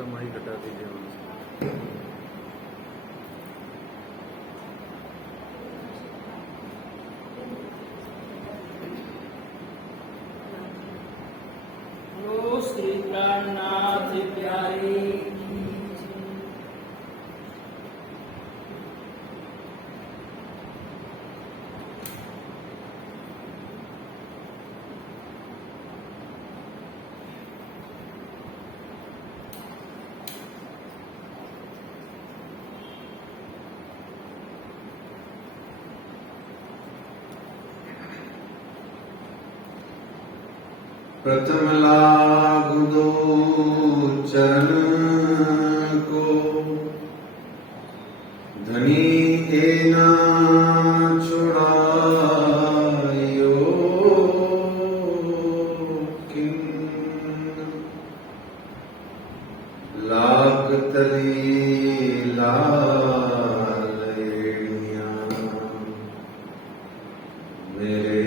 कमाई घटा दीजिए हमसे। श्री प्राणनाथ प्यारे प्रथम लागु दो चरण को, धनी देना छुड़ायो किन, लाग तली लालड़ियां मेरे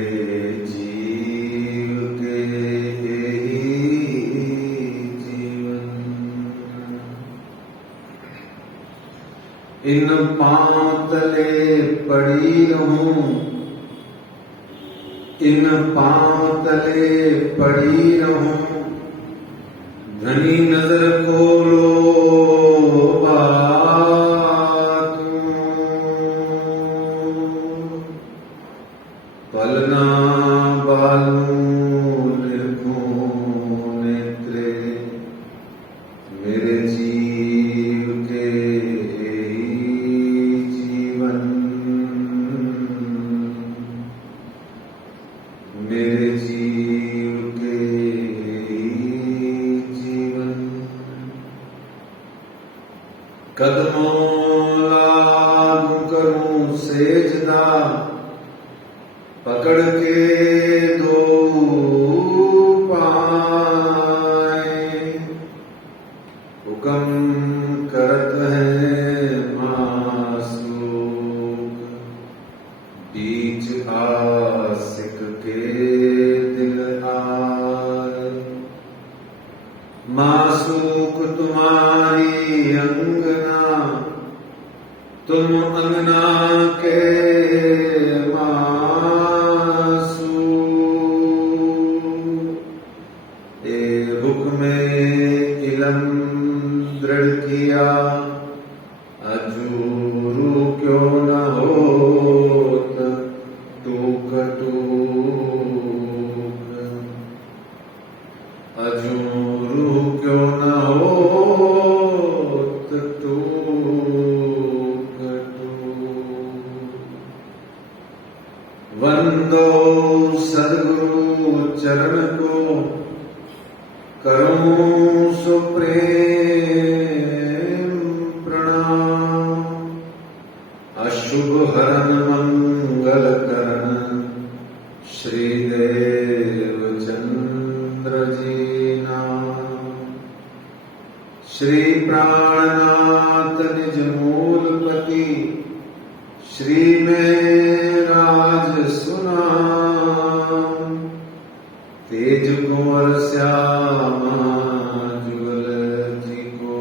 इन पांव तले पड़ी रहूं, इन पांव तले पड़ी रहूं, धनी नजर खोलो बातूं, पलना बालूं निर्गुण नेत्रे मेरे जीव के मेरे जीव के जीवन, कदमों लागू करूं सेजदा, पकड़ के दो पाए, हुक्म करत है मासूक, बीच आसिक के दिल हार, मासूक तुम्हारी अंगना, तुम अंगना के मासूक, ए हुक्मे इलम दृढ़ किया, अजूरू क्यों न होत टूक टूक, अजूरू क्यों न होत टूक टूक। वंदो सद्गुरु चरण को, करूं सुप्रेम प्रणाम, अशुभ हरन मंगल करन श्री देवचंद्र जी नाम। श्री प्राणनाथ निज मूलपति, श्री में राज सुनाम, तेज कुंवर श्यामा जुगल जी को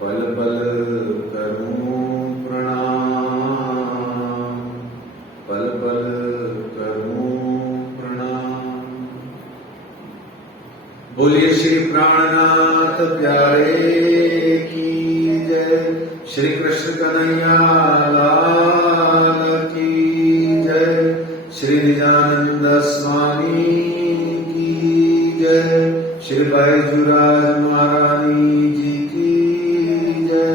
पल पल करूं प्रणाम, पल पल करूं प्रणाम। बोलिए श्री प्राणनाथ प्यारे की जय, श्री कृष्ण कन्हैया लाल की जय, श्री निजानंद स्वामी की जय, श्री बैजूराज महारानी जी की जय,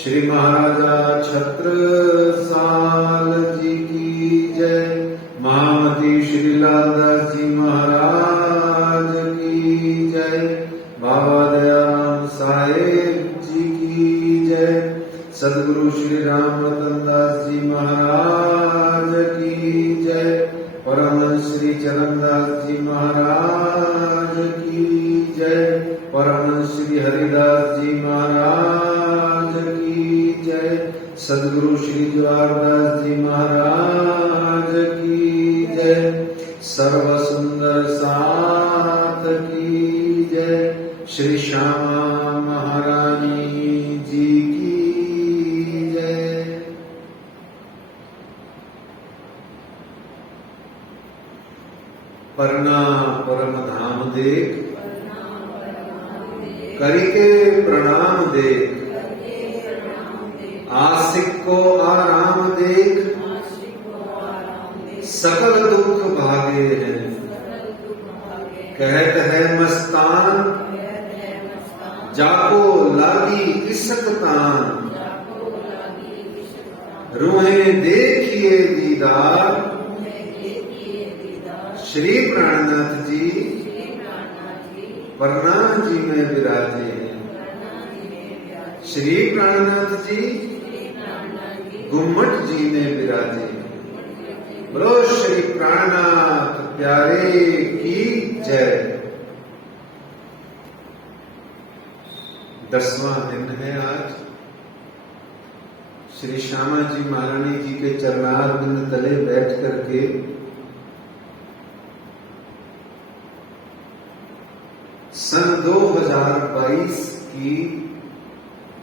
श्री महाराजा छत्रसाल जी की जय, महामती श्री लालदास जी महाराज की जय, बाबा दयाराम साहेब जी की जय, सदगुरु श्री राम रतन दास जी महाराज की जय, परमहंस श्री चरणदास जी महाराज की जय, परमहंस श्री हरिदास जी महाराज की जय, सदगुरु श्री जवाहरदास जी महाराज की जय, सर्व सुंदर साथ की जय, श्री श्यामा परना परम धाम देख, करिके प्रणाम देख, आशिक को आराम देख, सकल दुख भागे हैं। कहत है मस्तान, जाको लागी इसक तान, रूहे देखिए दीदार, श्री प्राणनाथ जी परनाम जी में विराजे हैं। श्री प्राणनाथ जी गुम्मट जी में विराजे हैं। बोलो श्री प्राणनाथ प्यारे की जय। 10वां दिन है आज। श्री श्यामा जी महारानी जी के चरणारविंद तले बैठ करके सन 2022 की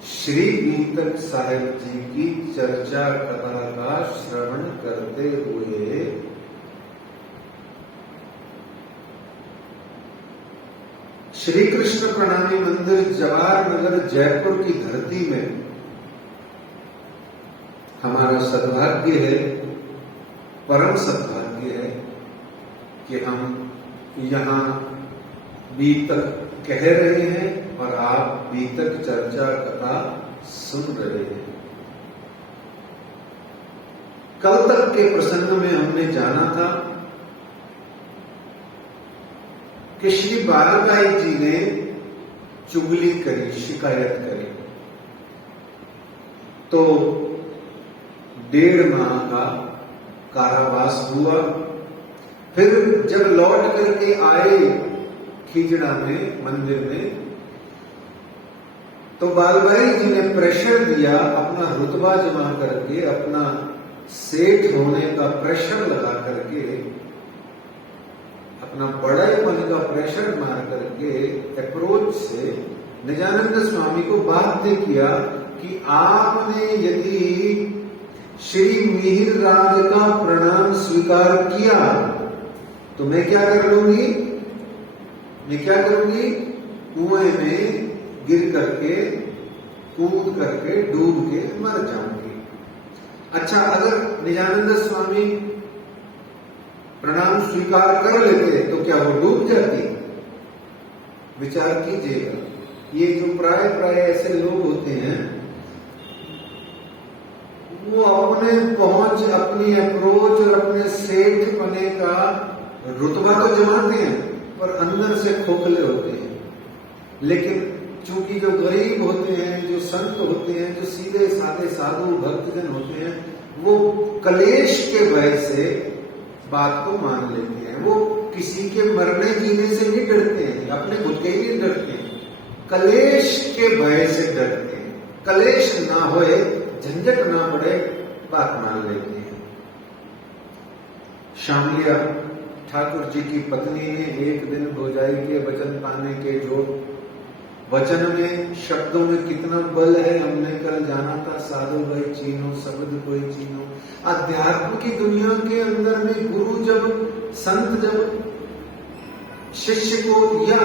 श्री गीतक साहिब जी की चर्चा कथा का श्रवण करते हुए श्री कृष्ण प्रणामी मंदिर जवाहर नगर जयपुर की धरती में हमारा सद्भाग्य है, परम सद्भाग्य है कि हम यहाँ बीतक कह रहे हैं और आप बीतक चर्चा कथा सुन रहे हैं। कल तक के प्रसंग में हमने जाना था कि श्री बालाबाई जी ने चुगली करी, शिकायत करी, तो 1.5 माह का कारावास हुआ। फिर जब लौट करके आए खिजड़ा में मंदिर में, तो बालबाई जी ने प्रेशर दिया, अपना रुतबा जमा करके, अपना सेठ होने का प्रेशर लगा करके, अपना बड़ेपन का प्रेशर मार करके अप्रोच से निजानंद स्वामी को बाध्य किया कि आपने यदि श्री मिहिर राज का प्रणाम स्वीकार किया तो मैं क्या कर लूंगी, मैं क्या करूंगी, कुएं में गिर करके, कूद करके, डूब के मर जाऊंगी। अच्छा, अगर निजानंद स्वामी प्रणाम स्वीकार कर लेते तो क्या वो डूब जाती? विचार कीजिएगा। ये जो प्राय ऐसे लोग होते हैं, वो अपने पहुंच, अपनी अप्रोच और अपने सेठ बने का रुतबा तो जमाते हैं पर अंदर से खोखले होते हैं। लेकिन चूंकि जो गरीब होते हैं, जो संत होते हैं, जो सीधे साधे साधु भक्तजन होते हैं, वो कलेश के भय से बात को मान लेते हैं। वो किसी के मरने जीने से नहीं डरते हैं, अपने खुद के ही नहीं डरते हैं, कलेश के भय से डरते हैं। कलेश ना होए, झंझट ना पड़े, बात मान लेते हैं। शामलिया ठाकुर जी की पत्नी ने एक दिन भोजाई के वचन पाने के, जो वचन में, शब्दों में कितना बल है हमने कल जाना था। साधु भाई चीनो, शब्द कोई चीनो। अध्यात्म की दुनिया के अंदर में गुरु जब, संत जब शिष्य को या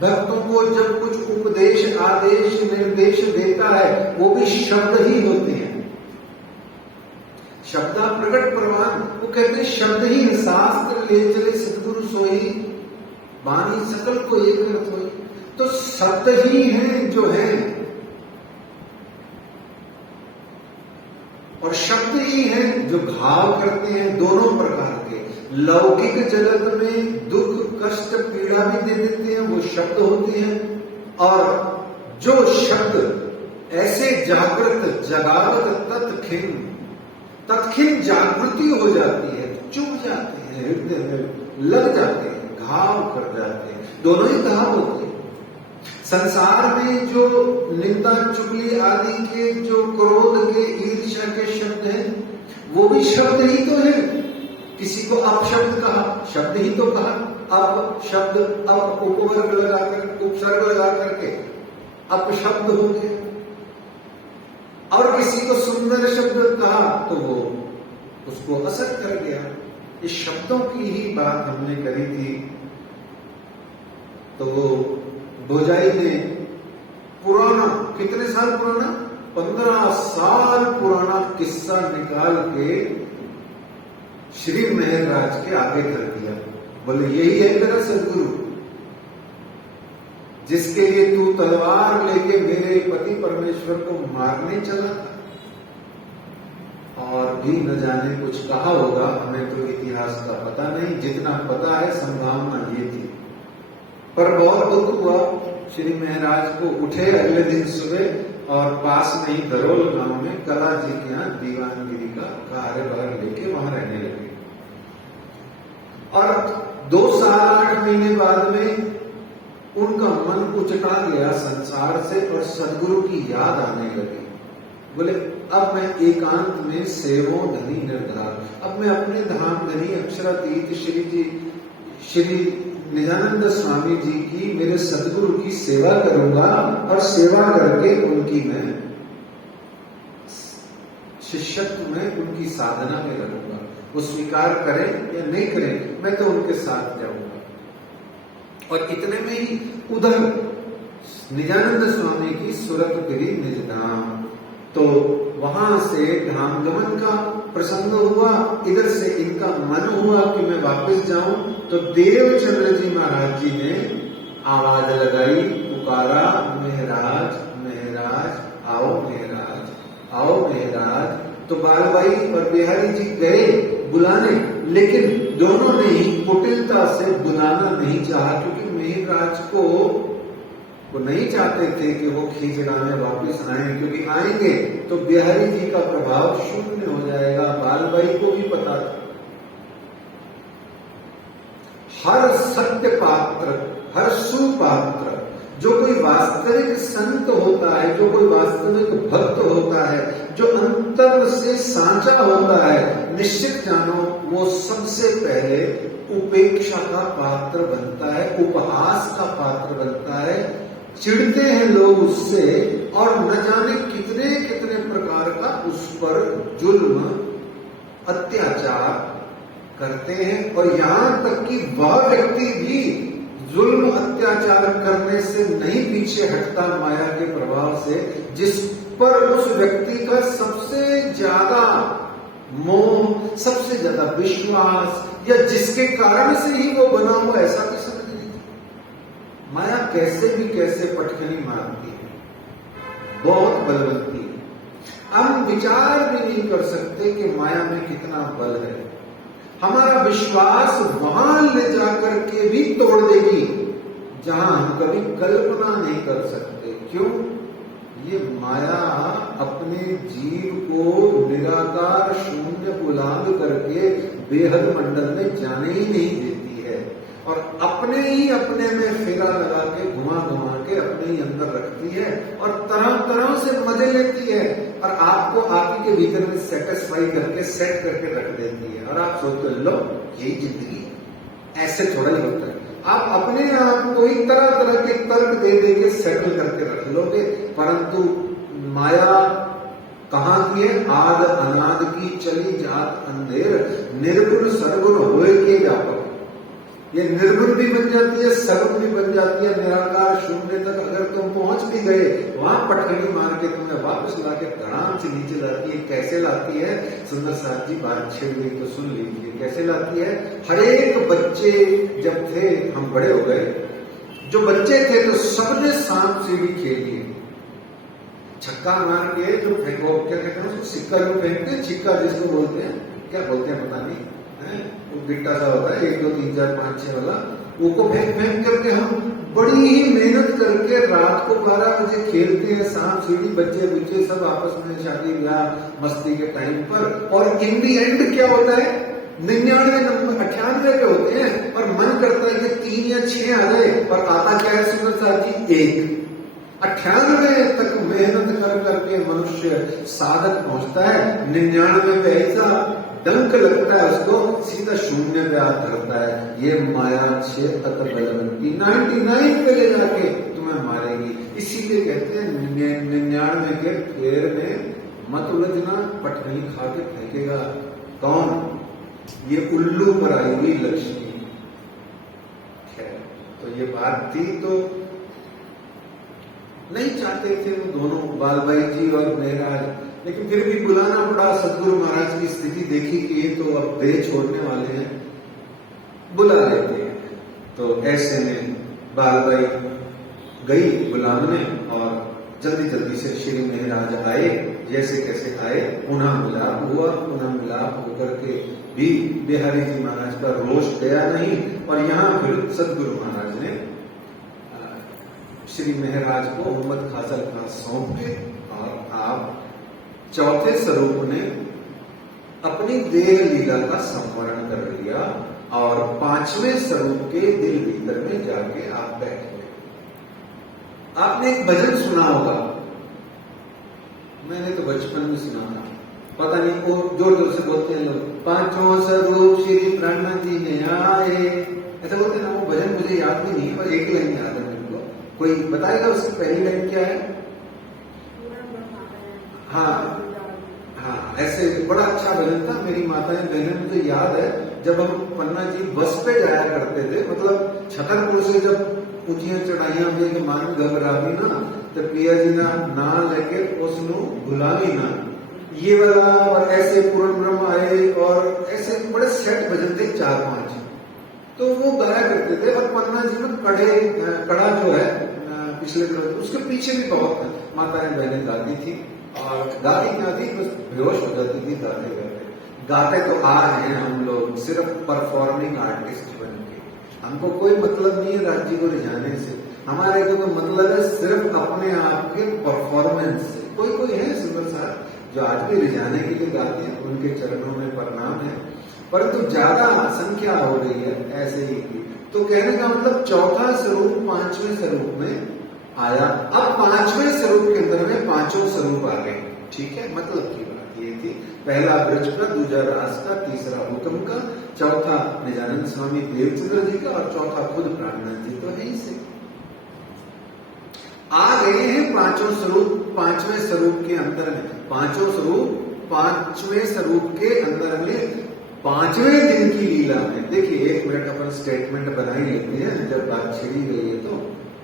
भक्तों को जब कुछ उपदेश, आदेश, निर्देश देता है, वो भी शब्द ही होते हैं। शब्दा प्रकट प्रवान, वो कहते हैं शब्द ही है। शास्त्र ले चले सदगुरु सोई, वाणी सकल को एक न सोई। तो शब्द ही हैं जो हैं, और शब्द ही हैं जो घाव करते हैं दोनों प्रकार के। लौकिक जगत में दुख, कष्ट, पीड़ा भी दे देते हैं, वो शब्द होते हैं। और जो शब्द ऐसे जागृत, जगावत, तत्खिन जागृति हो जाती है, चुभ जाते हैं, हृदय में लग जाते हैं, घाव कर जाते हैं। दोनों ही घाव होते हैं। संसार में जो निंदा, चुगली आदि के, जो क्रोध के, ईर्ष्या के शब्द हैं, वो भी शब्द ही तो है। किसी को अपशब्द कहा, शब्द ही तो कहा। अप शब्द, अप उपवर्ग लगाकर, उपसर्ग लगा करके अपशब्द हो गया। और किसी को सुंदर शब्द कहा तो वो उसको असर कर गया। इस शब्दों की ही बात हमने करी थी। तो वो भोजाई ने पुराना, कितने साल पुराना, 15 साल पुराना किस्सा निकाल के श्री महराज के आगे कर दिया। बोले यही है मेरा सदगुरु, जिसके लिए तू तलवार लेके मेरे पति परमेश्वर को मारने चला, और भी न जाने कुछ कहा होगा, हमें तो इतिहास का पता नहीं। जितना पता है संभावना ये थी। पर बहुत दुख हुआ, श्री महाराज को उठे अगले दिन सुबह और पास में ही दरोल गांव में कला जी के यहाँ दीवानगिरी का कार्यभार लेके वहां रहने लगे। और 2 साल 8 महीने बाद में उनका मन उचटा गया संसार से और सदगुरु की याद आने लगी। बोले अब मैं एकांत में सेवो धनी निर्धार, अब मैं अपने धाम धनी अक्षरातीत श्री निजानंद स्वामी जी की, मेरे सदगुरु की सेवा करूंगा और सेवा करके उनकी मैं शिष्यत्व में, उनकी साधना में रहूंगा। वो स्वीकार करें या नहीं करें, मैं तो उनके साथ जाऊंगा। और इतने में ही उधर निजानंद स्वामी की सुरतगिरी निज धाम, तो वहां से धामगमन का प्रसंग हुआ। इधर से इनका मन हुआ कि मैं वापस जाऊं, तो देवचंद्र जी महाराज जी ने आवाज लगाई, पुकारा, मेहराज मेहराज आओ, मेहराज आओ, मेहराज। तो बालबाई और बिहारी जी गए बुलाने, लेकिन दोनों ने ही कुटिलता से बुलाना नहीं चाहा, क्योंकि मेहराज को वो नहीं चाहते थे कि वो खींचड़ा में वापस आए, क्योंकि आएंगे तो बिहारी जी का प्रभाव शून्य हो जाएगा। बालबाई को भी पता था। हर सत्य पात्र, हर सुपात्र, जो कोई वास्तविक संत होता है, जो कोई वास्तविक भक्त होता है, जो अंतर से सांचा होता है, निश्चित जानो वो सबसे पहले उपेक्षा का पात्र बनता है, उपहास का पात्र बनता है। चिढ़ते हैं लोग उससे, और न जाने कितने कितने प्रकार का उस पर जुल्म अत्याचार करते हैं। और यहां तक कि वह व्यक्ति भी जुल्म अत्याचार करने से नहीं पीछे हटता माया के प्रभाव से, जिस पर उस व्यक्ति का सबसे ज्यादा मोह, सबसे ज्यादा विश्वास, या जिसके कारण से ही वो बना हुआ, ऐसा भी समझ नहीं। माया कैसे भी कैसे पटखनी मारती है, बहुत बलवंती है। हम विचार भी नहीं कर सकते कि माया में कितना बल है। हमारा विश्वास वहां ले जाकर के भी तोड़ देगी जहां हम कभी कल्पना नहीं कर सकते। क्यों? ये माया अपने जीव को निराकार शून्य को लांघ करके बेहद मंडल में जाने ही नहीं देती है, और अपने ही अपने में फेरा लगा के घुमा घुमा के अपने ही अंदर रखती है, और तरह तरह से मजे लेती है, और आपको आप ही के भीतर में सेटिस्फाई करके सेट करके रख देती है। और आप सोचते लो यही जिंदगी, ऐसे थोड़ा ही होता है। आप अपने आप को ही तरह तरह के तर्क दे दे के सेटल करके रख लोगे, परंतु माया कहाँ की है? आद अनाद की चली जात अंधेर, निर्गुण सरगुण होए के व्यापक। ये निर्गुण भी बन जाती है, सर्व भी बन जाती है, निराकार शून्य तक अगर तुम पहुंच भी गए, वहां पटखनी मार के तुम्हें वापस लाके धड़ाम से नीचे लाती है। कैसे लाती है? सुंदर साहब जी बात छिड़ गई तो सुन लीजिए कैसे लाती है। हर एक बच्चे जब थे, हम बड़े हो गए, जो बच्चे थे तो सबने सांप सीढ़ी खेली है। छक्का मार के जो फेंको, क्या कहते हैं उसको, सिक्का जो फेंकते हैं, छिक्का जिसको बोलते हैं, क्या बोलते हैं पता नहीं, वो गिट्टा सा होता है 1 2 3 4 5 6 वाला, वो फेंक फेंक करके हम बड़ी ही मेहनत करके रात को 12 बजे खेलते हैं सांप सीढ़ी, बच्चे बच्चे सब आपस में शादी ब्याह मस्ती के टाइम पर। और इन दी एंड क्या होता है? 99 नंबर 98 पे होते हैं, और मन करता है कि 3 या 6 आ जाए, और आता क्या है सुंदर साहब जी? 1। 98 तक मेहनत कर करके मनुष्य साधक पहुंचता है, 99 पे ऐसा डंक लगता है उसको, सीधा शून्य पे हाथ धरता है। ये माया छे अत बलवंती 99 पे ले जाके तुम्हें मारेगी। इसीलिए कहते हैं 99 के फेर में मत उलझना, पटखनी खा के फेंकेगा। कौन? ये उल्लू पर आई हुई लक्ष्मी। खैर, तो ये बात थी, तो नहीं चाहते थे वो दोनों, बालबाई जी और मेहराज, लेकिन फिर भी बुलाना पड़ा। सदगुरु महाराज की स्थिति देखी कि ये तो अब देह छोड़ने वाले हैं, बुला लेते हैं। तो ऐसे में बालबाई गई बुलाने और जल्दी जल्दी से श्री महाराज आए। जैसे कैसे आए, पुनः मिलाप हुआ। पुनः मिलाप होकर के भी बिहारी जी महाराज का रोष गया नहीं, और यहाँ फिर सदगुरु महाराज ने श्री महाराज को मोहम्मद खासर खां सौंप के, और आप चौथे स्वरूप ने अपनी देह लीला का संवरण कर लिया, और पांचवें स्वरूप के दिल भीतर में जाके आप बैठ गए। आपने एक भजन सुना होगा, मैंने तो बचपन में सुना था, पता नहीं वो जोर जोर से बोलते हैं लोग, पांचों स्वरूप श्री ब्रह्म जी में आए, ऐसा बोलते हैं ना। वो भजन मुझे याद भी नहीं है, पर एक लाइन याद है मेरे को। कोई बताएगा उसकी पहली लाइन क्या है? हाँ हाँ, ऐसे बड़ा अच्छा भजन था। मेरी माताएं बहनें, मुझे याद है जब हम पन्ना जी बस पे जाया करते थे, मतलब छतरपुर से जब ऊंचियां चढ़ाइयां हुई कि मान घबरावी ना, तो पिया जी ना लेके उसनु भुलावी ना, ये वाला। और ऐसे पूर्ण ब्रह्म आए, और ऐसे बड़े सेट भजन थे 4-5, तो वो गाया करते थे। और पन्ना जी में कड़ा जो है पिछले दिनों, उसके पीछे भी बहुत माताएं बहनें गाती थी, और गाती क्या थी, बस बेहोश हो जाती थी गाते गाते। गाते तो आ रहे हैं हम लोग सिर्फ परफॉर्मिंग आर्टिस्ट बन के, हमको कोई मतलब नहीं है राज्य को रिझाने से। हमारे को मतलब है सिर्फ अपने आप के परफॉर्मेंस से। कोई है सुंदर साहब जो आज भी रिझाने के लिए गाते हैं, उनके चरणों में प्रणाम है, परंतु ज्यादा संख्या हो गई है ऐसे ही की। तो कहने का मतलब चौथा स्वरूप पांचवें स्वरूप में आया। अब पांचवें स्वरूप के अंदर में पांचों स्वरूप आ गए, ठीक है। मतलब की बात ये थी, पहला ब्रज का, दूसरा रास का, तीसरा हुक्म का, चौथा निजानंद स्वामी देवचंद्र जी का, और चौथा खुद प्राणनाथ जी तो है ही से। आ गए हैं पांचों स्वरूप पांचवें स्वरूप के अंदर में। पांचों स्वरूप पांचवें स्वरूप के अंदर में पांचवें दिन की लीला में। देखिए 1 मिनट अपन स्टेटमेंट बना ही लेते हैं, जब बात छिड़ी गई है तो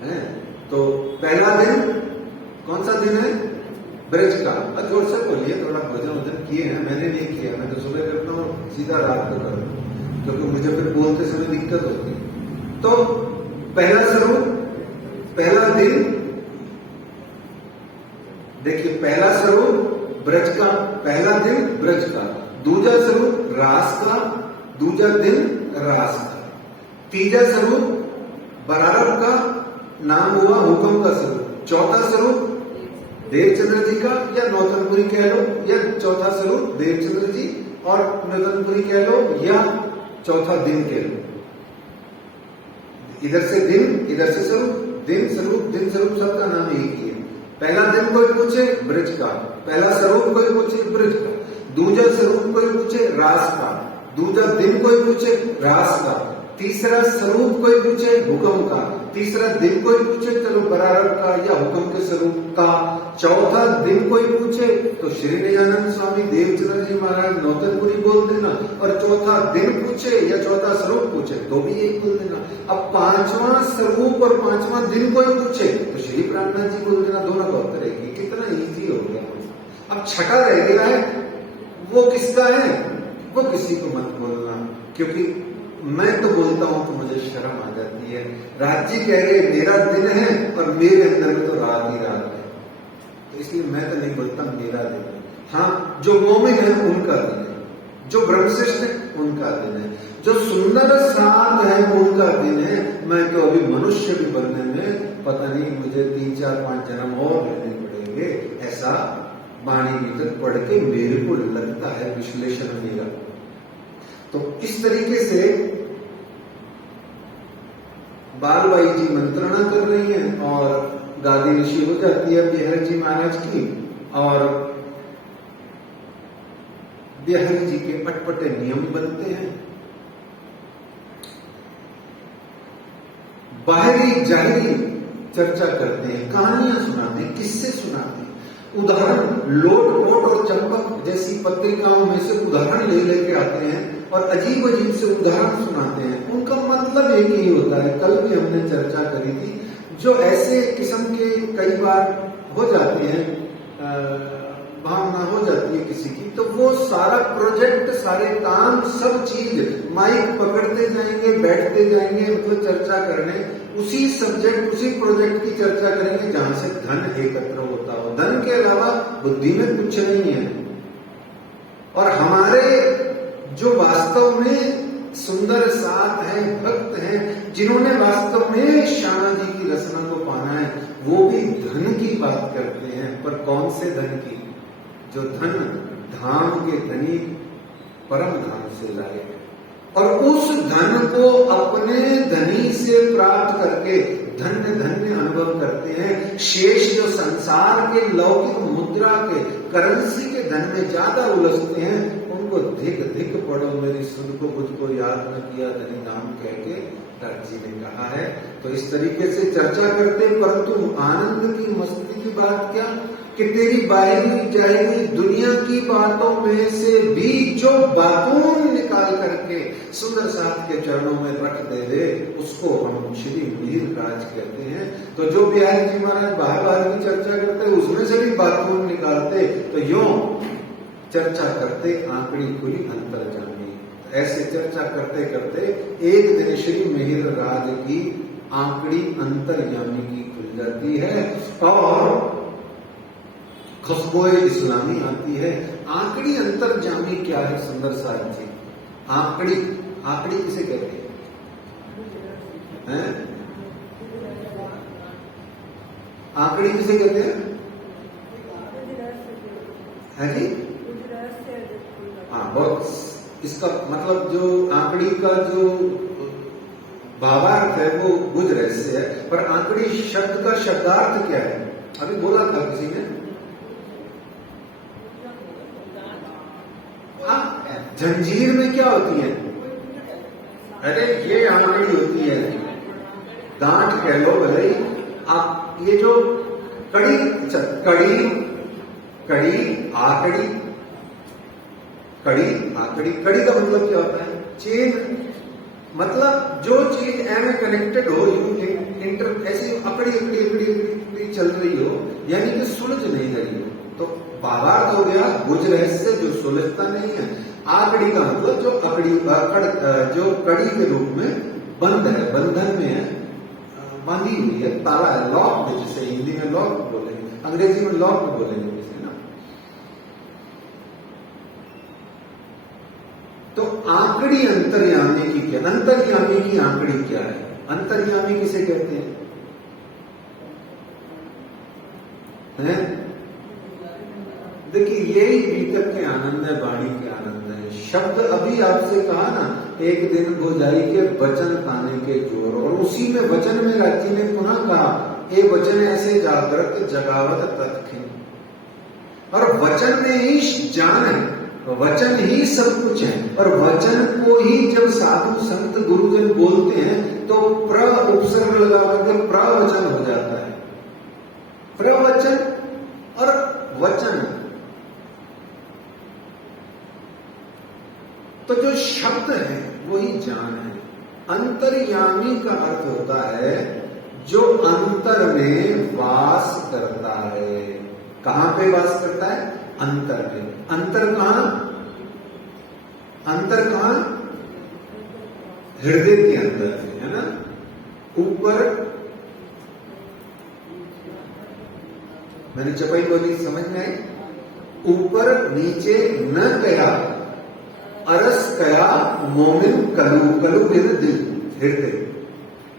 है। तो पहला दिन कौन सा दिन है? ब्रज का। जोर से बोलिए, थोड़ा भोजन वोजन किए हैं, मैंने नहीं किया, मैं तो सुबह करता हूँ, सीधा रात को करता हूँ, क्योंकि मुझे फिर बोलते समय दिक्कत होती है। तो पहला स्वरूप, पहला दिन, देखिए पहला स्वरूप ब्रज का, पहला दिन ब्रज का, दूसरा स्वरूप रास का, दूसरा दिन रास का, तीसरा स्वरूप बरारब का, नाम हुआ हुक्म का स्वरूप, चौथा स्वरूप देवचंद्र जी का या नौतनपुरी कह लो, या चौथा स्वरूप देवचंद्र जी और नौतनपुरी कह लो, या चौथा दिन कह लो। इधर से दिन, इधर से स्वरूप, दिन स्वरूप, दिन स्वरूप, सबका नाम एक ही है। पहला दिन कोई पूछे ब्रज का, पहला स्वरूप कोई पूछे ब्रज का, दूसरा स्वरूप कोई पूछे रास का, दूसरा दिन कोई पूछे रास का, तीसरा स्वरूप कोई पूछे हुक्म का, तीसरा दिन कोई पूछे चलो बरारब का या हुक्म के स्वरूप का, चौथा दिन कोई पूछे तो श्री निजानंद स्वामी देवचंद्र जी महाराज नौतनपुरी बोल देना, और चौथा दिन पूछे या चौथा स्वरूप पूछे तो भी यही बोल देना। अब पांचवा स्वरूप और पांचवा दिन कोई पूछे तो श्री प्राणनाथ जी बोल देना, दोनों का उत्तर है। कितना ईजी हो गया। अब छठा रह गया है, वो किसका है? वो किसी को मत बोलना, क्योंकि मैं तो बोलता हूं तो मुझे शर्म आ जाती है। राज्य कह रहे मेरा दिन है और मेरे अंदर में तो रात ही रात है, तो इसलिए मैं तो नहीं बोलता मेरा दिन है। हाँ, जो मोमिन है उनका दिन है, जो ब्रह्मश्रेष्ठ है उनका दिन है, जो सुंदर साध है उनका दिन है। मैं तो अभी मनुष्य भी बनने में पता नहीं मुझे 3, 4, 5 जन्म और लेने पड़ेंगे, ऐसा वाणी भीतर पढ़ के मेरे को लगता है, विश्लेषण मेरा। तो इस तरीके से बालबाई जी मंत्रणा कर रही हैं और गादी ऋषि हो जाती है बिहारी जी महाराज की, और बिहारी जी के अटपटे नियम बनते हैं। बाहरी जाहिरी चर्चा करते हैं, कहानियां सुनाते हैं, किस्से सुनाते हैं, उदाहरण लोट पोट और चंपक जैसी पत्रिकाओं में से उदाहरण ले लेके आते हैं और अजीब अजीब से उदाहरण सुनाते हैं। उनका मतलब एक ही होता है, कल भी हमने चर्चा करी थी, जो ऐसे किस्म के कई बार हो जाते हैं, भावना हो जाती है किसी की, तो वो सारा प्रोजेक्ट, सारे काम, सब चीज माइक पकड़ते जाएंगे, बैठते जाएंगे, मतलब चर्चा करने, उसी सब्जेक्ट, उसी प्रोजेक्ट की चर्चा करेंगे जहां से धन एकत्र होता हो। धन के अलावा बुद्धि में कुछ नहीं है। और हमारे जो वास्तव में सुंदर साथ हैं, भक्त हैं, जिन्होंने वास्तव में श्यामा जी की रचना को पाना है, वो भी धन की बात करते हैं। पर कौन से धन की? जो धन धाम के धनी परम धाम से लाए, और उस धन को अपने धनी से प्राप्त करके धन्य धन्य अनुभव करते हैं। शेष जो संसार के लौकिक मुद्रा के, करेंसी के धन में ज्यादा उलझते हैं, उनको धिक धिक पड़ो मेरी सुध को बुध को याद न किया धनी नाम कह के दत्त जी ने कहा है। तो इस तरीके से चर्चा करते, परंतु आनंद की, मस्ती की बात क्या कि तेरी बाहरी जाएगी दुनिया की बातों में से भी जो बातों निकाल करके सुंदर साथ के चरणों में रख दे, उसको हम श्री मिहिर राज कहते हैं। तो जो बिहारी जी महाराज बाहर बाहर की चर्चा करते, उसमें से भी बातों निकालते, तो यूं चर्चा करते आंकड़ी खुली अंतर जानी। ऐसे चर्चा करते करते एक दिन श्री मिहिर राज की आंकड़ी अंतर्यामी की खुल जाती है और खुशबोए इस्लामी आती है। आंकड़ी अंतर्जामी क्या है सुंदर साथ जी? आंकड़ी, आंकड़ी किसे कहते हैं? आंकड़ी किसे कहते हैं? है जी? हाँ, बहुत इसका मतलब जो आंकड़ी का जो भावार्थ है वो गुज रहस्य है। पर आंकड़ी शब्द का शब्दार्थ क्या है? अभी बोला था किसी ने, जंजीर में क्या होती है? अरे ये आंकड़ी होती है, गांठ कह लो भले ही आप। ये जो कड़ी, कड़ी, कड़ी, आकड़ी, कड़ी, आकड़ी, कड़ी का मतलब क्या होता है? चेन। मतलब जो चीज में कनेक्टेड हो, इंटर ऐसी अकड़ी अकड़ी अकड़ी अकड़ी चल रही हो, यानी कि सुलझ नहीं रही हो, तो भावार्थ हो गया गुज रहस्य, जो सुलझता नहीं है। आकड़ी का मतलब जो अकड़ी, जो कड़ी के रूप में बंद है, बंधन में है, बांधी हुई है, ताला है, लॉक है, जिसे हिंदी में लॉक बोलेंगे, अंग्रेजी में लॉक बोलेंगे जिसे ना। तो आंकड़ी अंतर्यामी की क्या? अंतर्यामी की आंकड़ी क्या है? अंतर्यामी किसे कहते हैं? देखिए यही भीतर के आनंद है, वाणी के आनंद है। शब्द अभी आपसे कहा ना, एक दिन भोजाई के वचन ताने के जोर, और उसी में वचन में राजी ने पुनः कहा, ये वचन ऐसे जागृत जगावत तत्खिन। और वचन में ही जान है, वचन ही सब कुछ है। और वचन को ही जब साधु संत गुरुजन बोलते हैं तो प्र उपसर्ग लगा करके प्रवचन हो जाता है। प्रवचन और वचन, तो जो शब्द है वही जान है। अंतर्यामी का अर्थ होता है जो अंतर में वास करता है। कहां पे वास करता है? अंतर में। अंतर कहां? अंतर कहां? हृदय के अंदर है ना। ऊपर, मैंने चपाई बोली, समझ में आई? ऊपर नीचे न कया अरस कया मोमिन कलू, कलू है दिल, हृदय।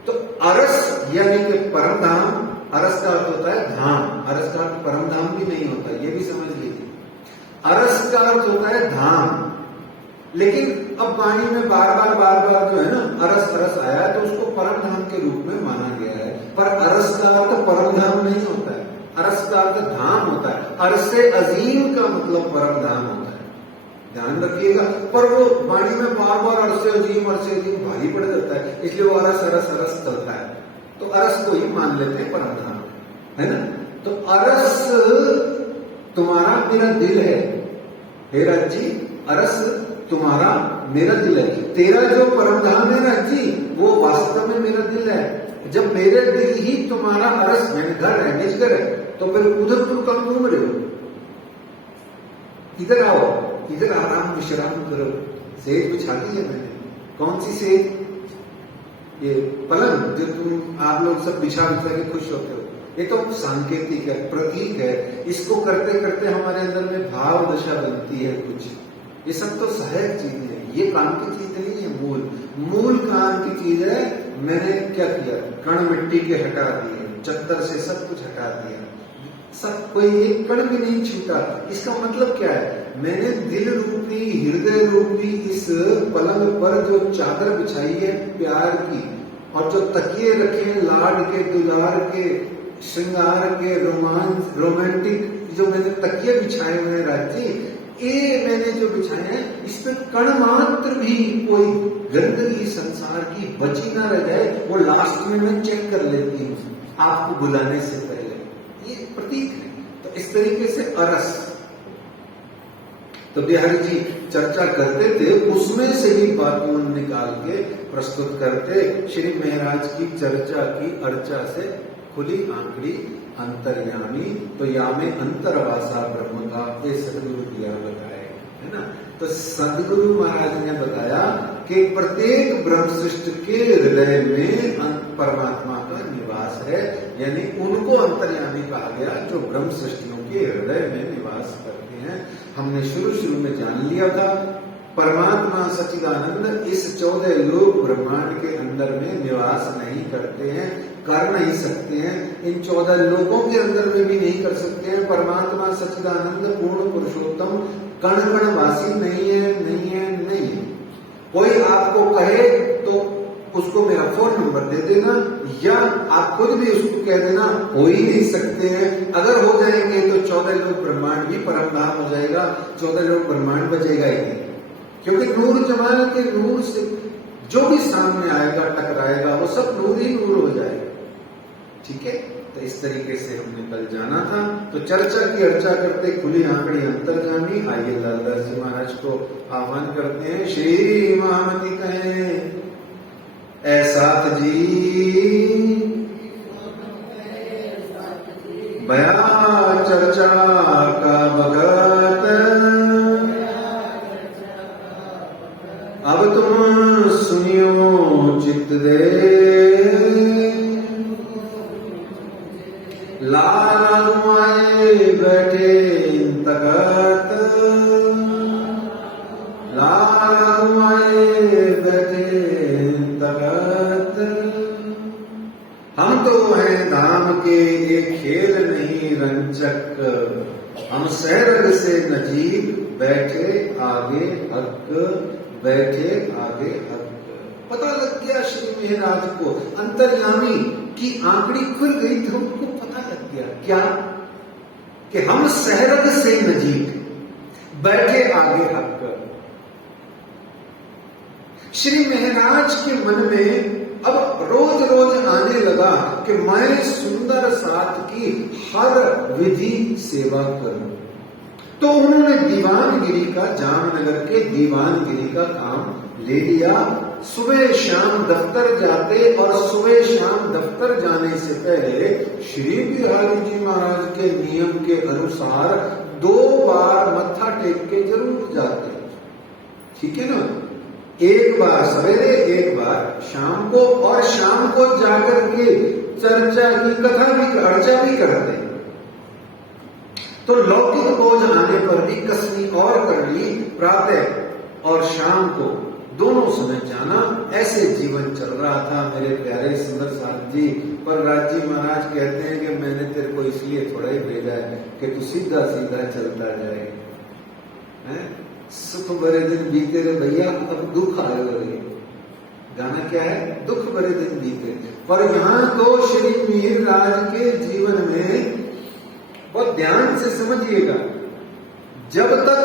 तो अरस यानी कि परम धाम, अरस का अर्थ होता है धाम, अरस का अर्थ परम धाम भी नहीं होता, ये भी समझ लीजिए। अरस का अर्थ होता है धाम, लेकिन अब वाणी में बार बार जो है ना अरस अरस आया तो उसको परम धाम के रूप में माना गया है। पर अरस का अर्थ परम धाम नहीं होता है, अरस का अर्थ धाम होता है। अरस से अजीम का मतलब परम धाम होता है, ध्यान रखिएगा। पर वो वाणी में बार अरस से अजीम भारी पड़ जाता है, इसलिए वो अरस अरस अरस चलता है। तो अरस को ही मान लेते हैं परम धाम, है ना। तो अरस तुम्हारा मेरा दिल है, हे राज जी, अरस तुम्हारा मेरा दिल है। तेरा जो परम धाम है राज जी, वो वास्तव में मेरा दिल है। जब मेरे दिल ही तुम्हारा अरस मैंने घर है, निज घर है, तो फिर उधर तुम कम घूम रहे हो? इधर आओ, इधर आराम विश्राम करो। सेज बिछा दी है मैंने। कौन सी सेज? ये पलंग जो तुम आप लोग सब बिछा बिछा के खुश होते हो, ये तो सांकेतिक है, प्रतीक है। इसको करते करते हमारे अंदर में भाव दशा बनती है कुछ। ये सब तो सहायक चीज है, ये काम की चीज नहीं है। मूल काम की चीज है। मैंने क्या किया? कण मिट्टी के हटा दिए, चत्तर से सब कुछ हटा दिया, सब कोई एक कण भी नहीं छूटा। इसका मतलब क्या है? मैंने दिल रूपी हृदय रूपी इस पलंग पर जो चादर बिछाई है प्यार की, और जो तकिए रखे लाड के, दुलार के, श्रृंगार के, रोमांटिक जो मैंने तकिए बिछाए हुए हैं राजी, ये मैंने जो बिछाए हैं, इसमें कण मात्र भी कोई गंदगी संसार की बची ना रह जाए, वो लास्ट में मैं चेक कर लेती हूँ आपको बुलाने से पहले। ये प्रतीक है। तो इस तरीके से अरस, तो बिहारी जी चर्चा करते थे, उसमें से ही बात निकाल के प्रस्तुत करते। श्री महाराज की चर्चा की अर्चा से खुली आंकड़ी अंतर्यामी, तो या में अंतरवासा ब्रह्म का ये सदगुरु दिया बताए, है ना। तो सदगुरु महाराज ने बताया कि प्रत्येक ब्रह्म सृष्टि के हृदय में परमात्मा का निवास है, यानी उनको अंतर्यामी कहा गया जो ब्रह्म सृष्टियों के हृदय में निवास करते हैं। हमने शुरू में जान लिया था, परमात्मा सच्चिदानंद इस 14 लोक ब्रह्मांड के अंदर में निवास नहीं करते हैं, कर नहीं सकते हैं, इन 14 लोकों के अंदर में भी नहीं कर सकते हैं। परमात्मा सच्चिदानंद पूर्ण पुरुषोत्तम कण कण वासी नहीं है, नहीं है, नहीं है। कोई आपको कहे तो उसको मेरा फोन नंबर दे देना, या आप खुद भी उसको कह देना, हो ही नहीं सकते हैं। अगर हो जाएंगे तो 14 लोक ब्रह्मांड भी परम धाम हो जाएगा, 14 लोक ब्रह्मांड बचेगा ही नहीं, क्योंकि नूर जमाल के नूर से जो भी सामने आएगा टकराएगा, वो सब नूर ही नूर हो जाएगा। ठीक है, तो इस तरीके से हमने कल जाना था। तो चर्चा की अर्चा करते खुली आंकड़ी अंतर्गामी। आइए लालदास जी महाराज को आह्वान करते हैं। श्री महामती कहें ऐसा जी बया चर्चा का भगत, अब तुम सुनियो चित्त दे, लाल घुमाए बैठे तकत, लाल घुमाए बैठे तकत। हम तो हैं धाम के एक खेल नहीं रंजक, हम सहरग से नजीक बैठे आगे हक, बैठे आगे हक। पता लग गया श्री महाराज को, अंतर्यामी की आंकड़ी खुल गई तो उनको पता लग गया क्या कि हम सहरग से नजीक बैठे आगे हक। श्री महाराज के मन में अब रोज रोज आने लगा कि मैं सुंदर साथ की हर विधि सेवा करूं। तो उन्होंने दीवानगिरी का, जामनगर के दीवानगिरी का काम ले लिया। सुबह शाम दफ्तर जाते, और सुबह शाम दफ्तर जाने से पहले श्री बिहारी जी महाराज के नियम के अनुसार 2 बार मत्था टेक के जरूर जाते। ठीक है ना, एक बार सवेरे, एक बार शाम को, और शाम को जाकर के चर्चा की कथा भी, अर्चा भी करते। तो लौकिक बोझ आने पर भी कसनी और कर ली, प्रातः और शाम को दोनों समय जाना। ऐसे जीवन चल रहा था मेरे प्यारे सुंदर साथ जी। पर राजी महाराज कहते हैं कि मैंने तेरे को इसलिए थोड़ा ही भेजा है कि तू सीधा सीधा चलता जाए। सुख भरे दिन बीते रे भैया, अब दुख आए रे। गाना क्या है? दुख भरे दिन बीते। पर यहाँ तो श्री मीर राज के जीवन में बहुत ध्यान से समझिएगा, जब तक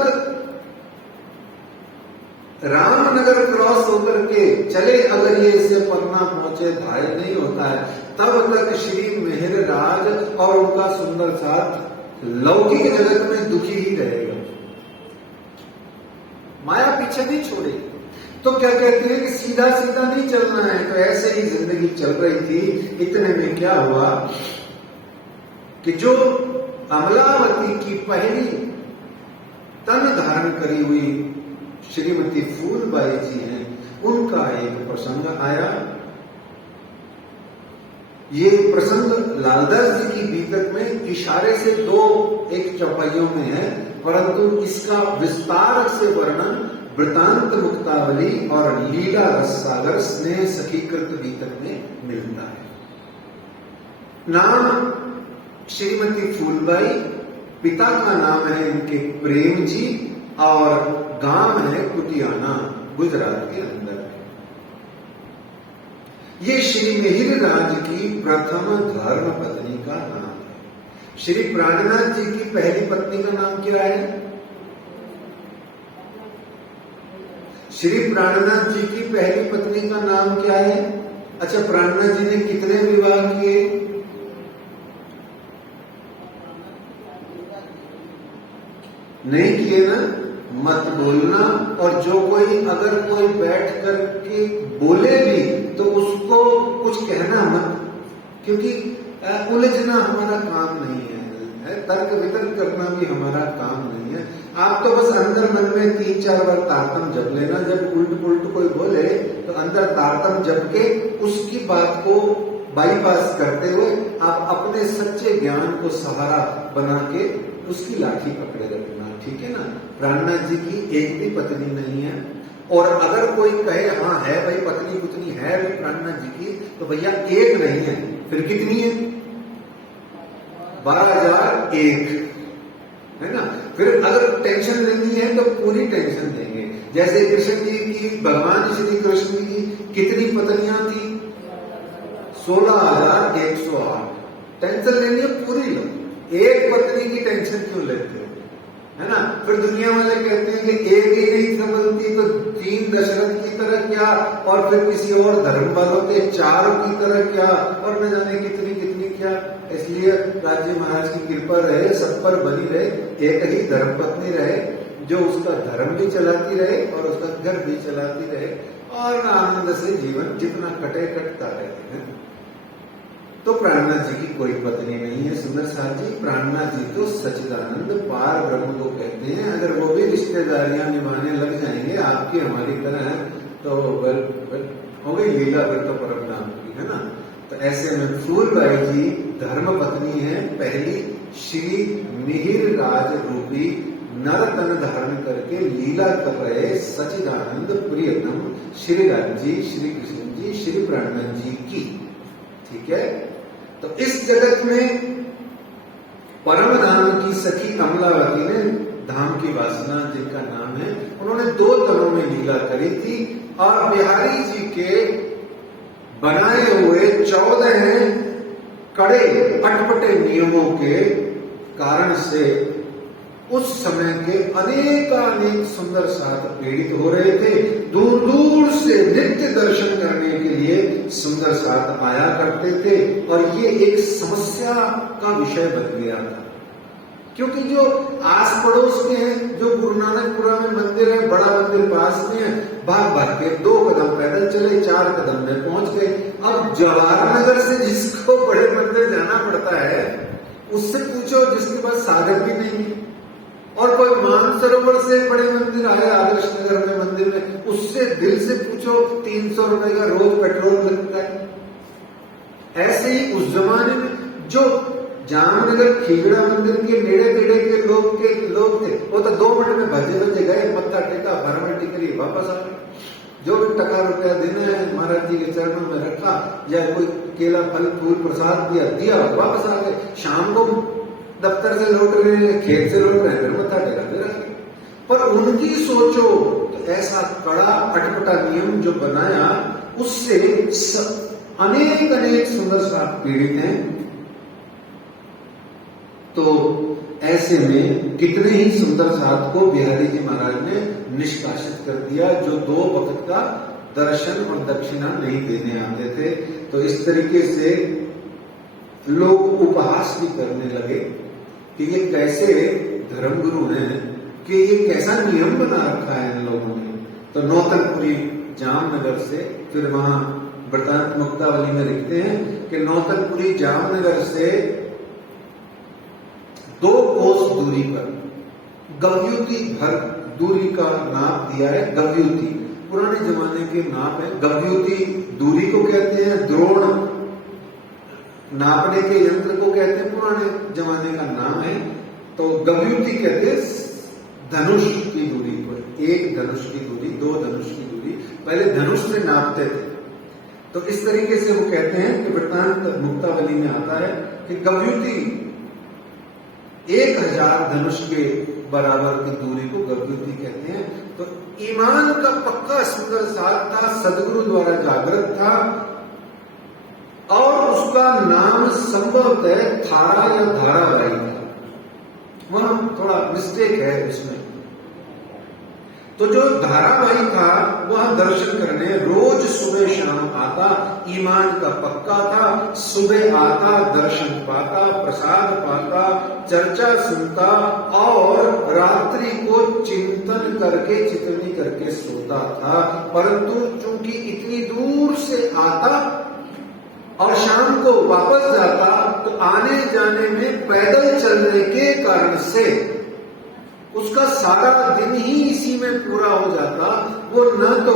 रामनगर क्रॉस होकर के चले, अगर ये इससे पन्ना पहुंचे धाय नहीं होता है, तब तक श्री मेहर राज और उनका सुंदर साथ लौकिक जगत में दुखी ही रहेगा। माया पीछे नहीं छोड़े। तो क्या कहते हैं कि सीधा सीधा नहीं चलना है। तो ऐसे ही जिंदगी चल रही थी। इतने में क्या हुआ कि जो अमलावती की पहली तन धारण करी हुई श्रीमती फूलबाई जी हैं, उनका एक प्रसंग आया। ये प्रसंग लालदास जी की बीतक में इशारे से एक चौपाइयों में है, परंतु इसका विस्तार से वर्णन वृतांत मुक्तावली और लीला रस सागर स्नेह सखीकृत बीतक में मिलता है। नाम श्रीमती फूलबाई, पिता का नाम है इनके प्रेम जी, और गांव है कुटियाना, गुजरात के अंदर। ये श्री मिहिर राज की प्रथम धर्म पत्नी का नाम है। श्री प्राणनाथ जी की पहली पत्नी का नाम क्या है? श्री प्राणनाथ जी की पहली पत्नी का नाम क्या है? अच्छा, प्राणनाथ जी ने कितने विवाह किए? नहीं किए ना? मत बोलना। और जो कोई अगर कोई बैठ करके बोले भी तो उसको कुछ कहना मत, क्योंकि उलझना हमारा काम नहीं है। तर्क वितर्क करना भी हमारा काम नहीं है। आप तो बस अंदर मन में 3-4 बार तारतम जप लेना। जब उल्ट पुल्ट कोई बोले तो अंदर तारतम जप के उसकी बात को बाईपास करते हुए आप अपने सच्चे ज्ञान को सहारा बना के उसकी लाठी पकड़े रखना, ठीक है ना? प्राणनाथ जी की एक भी पत्नी नहीं है। और अगर कोई कहे हाँ है भाई पत्नी पुतनी है भी प्राणनाथ जी की, तो भैया एक नहीं है, फिर कितनी है? 12,001 है ना? फिर अगर टेंशन लेनी है तो पूरी टेंशन देंगे। जैसे कृष्ण जी की, भगवान श्री कृष्ण की कितनी पत्नियां थी? 16,108। टेंशन लेनी है पूरी लो, एक पत्नी की टेंशन क्यों लेते हो, है ना? फिर दुनिया वाले कहते हैं कि एक ही नहीं संभलती तो 3 दशरथ की तरह क्या, और फिर किसी और धर्म वालों के 4 की तरह क्या, और न जाने कितनी कितनी क्या। इसलिए राज्य महाराज की कृपा रहे, सब पर बनी रहे, एक ही धर्मपत्नी रहे जो उसका धर्म भी चलाती रहे और उसका घर भी चलाती रहे, और आनंद से जीवन जितना कटे कटता रहे। तो प्राणनाथ जी की कोई पत्नी नहीं है। सुंदर साहब जी, प्राणनाथ जी तो सच्चिदानंद पार ब्रह्म को कहते हैं। अगर वो भी रिश्तेदारियां निभाने लग जाएंगे आपकी हमारी तरह, तो हो गई लीला फिर तो परम नाम की, है ना? तो ऐसे में फूलबाई जी धर्म पत्नी है पहली। श्री मिहिर राज रूपी नर तन धारण करके लीला कर रहे सच्चिदानंद प्रियतम श्री राम जी, श्री कृष्ण जी, श्री प्राणनाथ जी की, ठीक है? तो इस जगत में परम धाम की सखी अमलावती ने, धाम की वासना जिनका नाम है, उन्होंने 2 तनों में लीला करी थी। और बिहारी जी के बनाए हुए 14 कड़े अटपटे नियमों के कारण से उस समय के अनेक सुंदर साध पीड़ित हो रहे थे। दूर दूर से नित्य दर्शन करने के लिए सुंदर साध आया करते थे, और ये एक समस्या का विषय बन गया था। क्योंकि जो आस पड़ोस के हैं, जो गुरु नानकपुरा में मंदिर है, बड़ा मंदिर पास में है, भाग भाग के 2 कदम पैदल चले, 4 कदम में पहुंच गए। अब जवाहर नगर से जिसको बड़े मंदिर जाना पड़ता है, उससे पूछो जिसके पास साधन भी नहीं है। और कोई मानसरोवर से बड़े मंदिर आए आदर्श नगर में मंदिर में, उससे दिल से पूछो 300 रुपए का रोज पेट्रोल लगता है। ऐसे ही उस जमाने में जो जामनगर खीगड़ा मंदिर के नेड़े तेड़े के लोग थे, वो तो 2 मिनट में भजे गए, मत्था टेका, फॉर्मेलिटी करी, वापस आ गए। जो भी टका रुपया देना है महाराज जी के चरणों में रखा, या कोई केला फल फूल प्रसाद दिया, वापस आ गए। शाम को दफ्तर से लौट रहे हैं, खेत से लौट रहे हैं, फिर मत्था टेका दे रहे। पर उनकी सोचो तो ऐसा कड़ा अटपटा नियम जो बनाया, उससे अनेक सुंदर साथ पीड़ित हैं। तो ऐसे में कितने ही सुंदर साथ को बिहारी जी महाराज ने निष्कासित कर दिया, जो 2 वक्त का दर्शन और दक्षिणा नहीं देने आते थे। तो इस तरीके से लोग उपहास भी करने लगे कि ये कैसे धर्मगुरु हैं, कि ये कैसा नियम बना रखा है इन लोगों ने तो नौतनपुरी जामनगर से, फिर वहां वृत्तांत मुक्तावली में लिखते हैं कि नौतनपुरी जामनगर से 2 कोस दूरी पर गव्युति भर दूरी का नाप दिया है। गव्युति पुराने जमाने के नाप है। गव्युति दूरी को कहते हैं, द्रोण नापने के यंत्र को कहते हैं, पुराने जमाने का नाम है। तो गव्युति कहते हैं धनुष की दूरी पर, 1 धनुष की दूरी, 2 धनुष की दूरी, पहले धनुष से नापते थे। तो इस तरीके से वो कहते हैं कि वृत्तांत मुक्तावली में आता है कि गव्युति 1000 धनुष के बराबर की दूरी को गव्युति कहते हैं। तो ईमान का पक्का सुंदर साथ था, सदगुरु द्वारा जागृत था, और उसका नाम संभवतः थारा या धाराबाई था। वहां थोड़ा मिस्टेक है उसमें। तो जो धाराबाई था वह दर्शन करने रोज सुबह शाम आता, ईमान का पक्का था, सुबह आता, दर्शन पाता, प्रसाद पाता, चर्चा सुनता और रात्रि को चिंतन करके चितवनी करके सोता था। परंतु चूंकि इतनी दूर से आता और शाम को वापस जाता, तो आने जाने में पैदल चलने के कारण से उसका सारा दिन ही इसी में पूरा हो जाता। वो न तो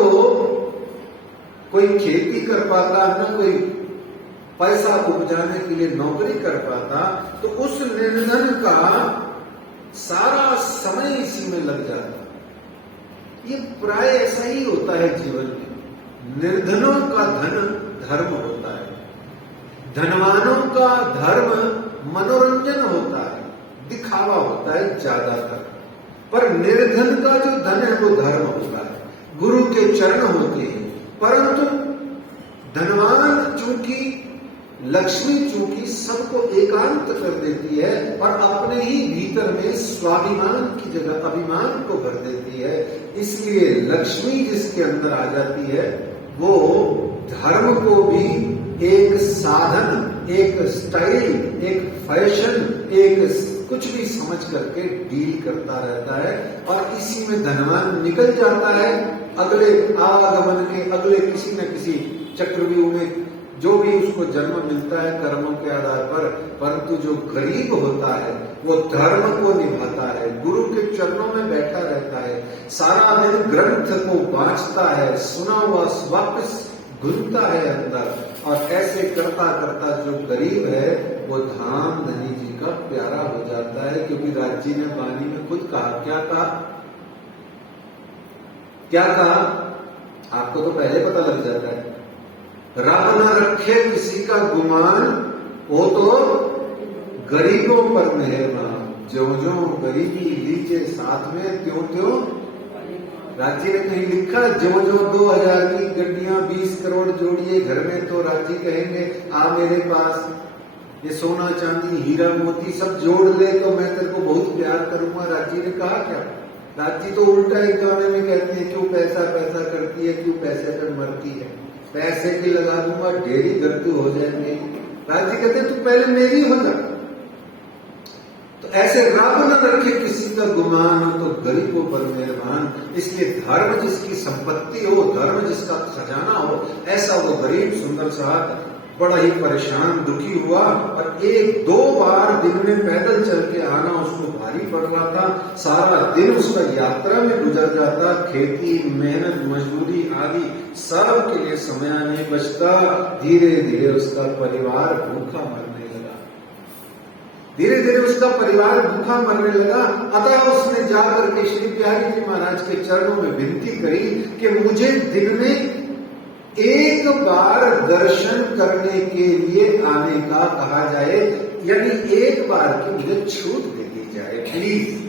कोई खेती कर पाता, न कोई पैसा उपजाने के लिए नौकरी कर पाता, तो उस निर्धन का सारा समय इसी में लग जाता। ये प्राय ऐसा ही होता है जीवन में। निर्धनों का धन धर्म होता है, धनवानों का धर्म मनोरंजन होता है, दिखावा होता है ज्यादातर। पर निर्धन का जो धन है वो धर्म होता है, गुरु के चरण होते हैं। परंतु धनवान चूंकि लक्ष्मी चूंकि सबको एकांत कर देती है और अपने ही भीतर में स्वाभिमान की जगह अभिमान को भर देती है, इसलिए लक्ष्मी जिसके अंदर आ जाती है वो धर्म को भी एक साधन, एक स्टाइल, एक फैशन, एक कुछ भी समझ करके डील करता रहता है और इसी में धनवान निकल जाता है। अगले आवागमन के अगले किसी न किसी चक्रव्यूह में जो भी उसको जन्म मिलता है कर्मों के आधार पर, परंतु जो गरीब होता है वो धर्म को निभाता है, गुरु के चरणों में बैठा रहता है, सारा दिन ग्रंथ को वांचता है, सुना हुआ वापस घुलता है अंदर, और ऐसे करता करता जो गरीब है वो धाम धनी जी का प्यारा हो जाता है। क्योंकि राज जी ने वाणी में खुद कहा, क्या कहा, क्या कहा, आपको तो पहले पता लग जाता है। रब न रखे किसी का गुमान, वो तो गरीबों पर मेहरबान, जो जो गरीबी लीजिए साथ में त्यों त्यों। राज्य ने कहीं लिखा, जो जो 2000 की गड्डियां 20 करोड़ जोड़िए घर में, तो राज्य कहेंगे आ मेरे पास ये सोना चांदी हीरा मोती सब जोड़ ले तो मैं तेरे को बहुत प्यार करूंगा। राज्य ने कहा क्या? राज्य तो उल्टा एक गाने में कहती है, क्यों पैसा पैसा करती है, क्यों पैसे पर मरती है, पैसे भी लगा दूंगा ढेरी गद्दू हो जाएंगे। राज्य कहते तू पहले मेरी हो जा। तो ऐसे रब न रखे किसी का गुमान, तो गरीबों पर मेहरबान। इसलिए धर्म जिसकी संपत्ति हो, धर्म जिसका खजाना हो, ऐसा वो गरीब सुंदर साथ बड़ा ही परेशान दुखी हुआ और 1-2 बार दिन में पैदल चल के आना उसको भारी पड़ रहा था। सारा दिन उसका यात्रा में गुजर जाता, खेती मेहनत मजदूरी आदि सब के लिए समय नहीं बचता। धीरे धीरे उसका परिवार भूखा मरने लगा, धीरे धीरे उसका परिवार भूखा मरने लगा। अतः उसने जाकर के श्री प्यारी जी महाराज के चरणों में विनती करी कि मुझे दिन में 1 बार दर्शन करने के लिए आने का कहा जाए, यानी 1 बार की मुझे छूट दे दी जाए प्लीज।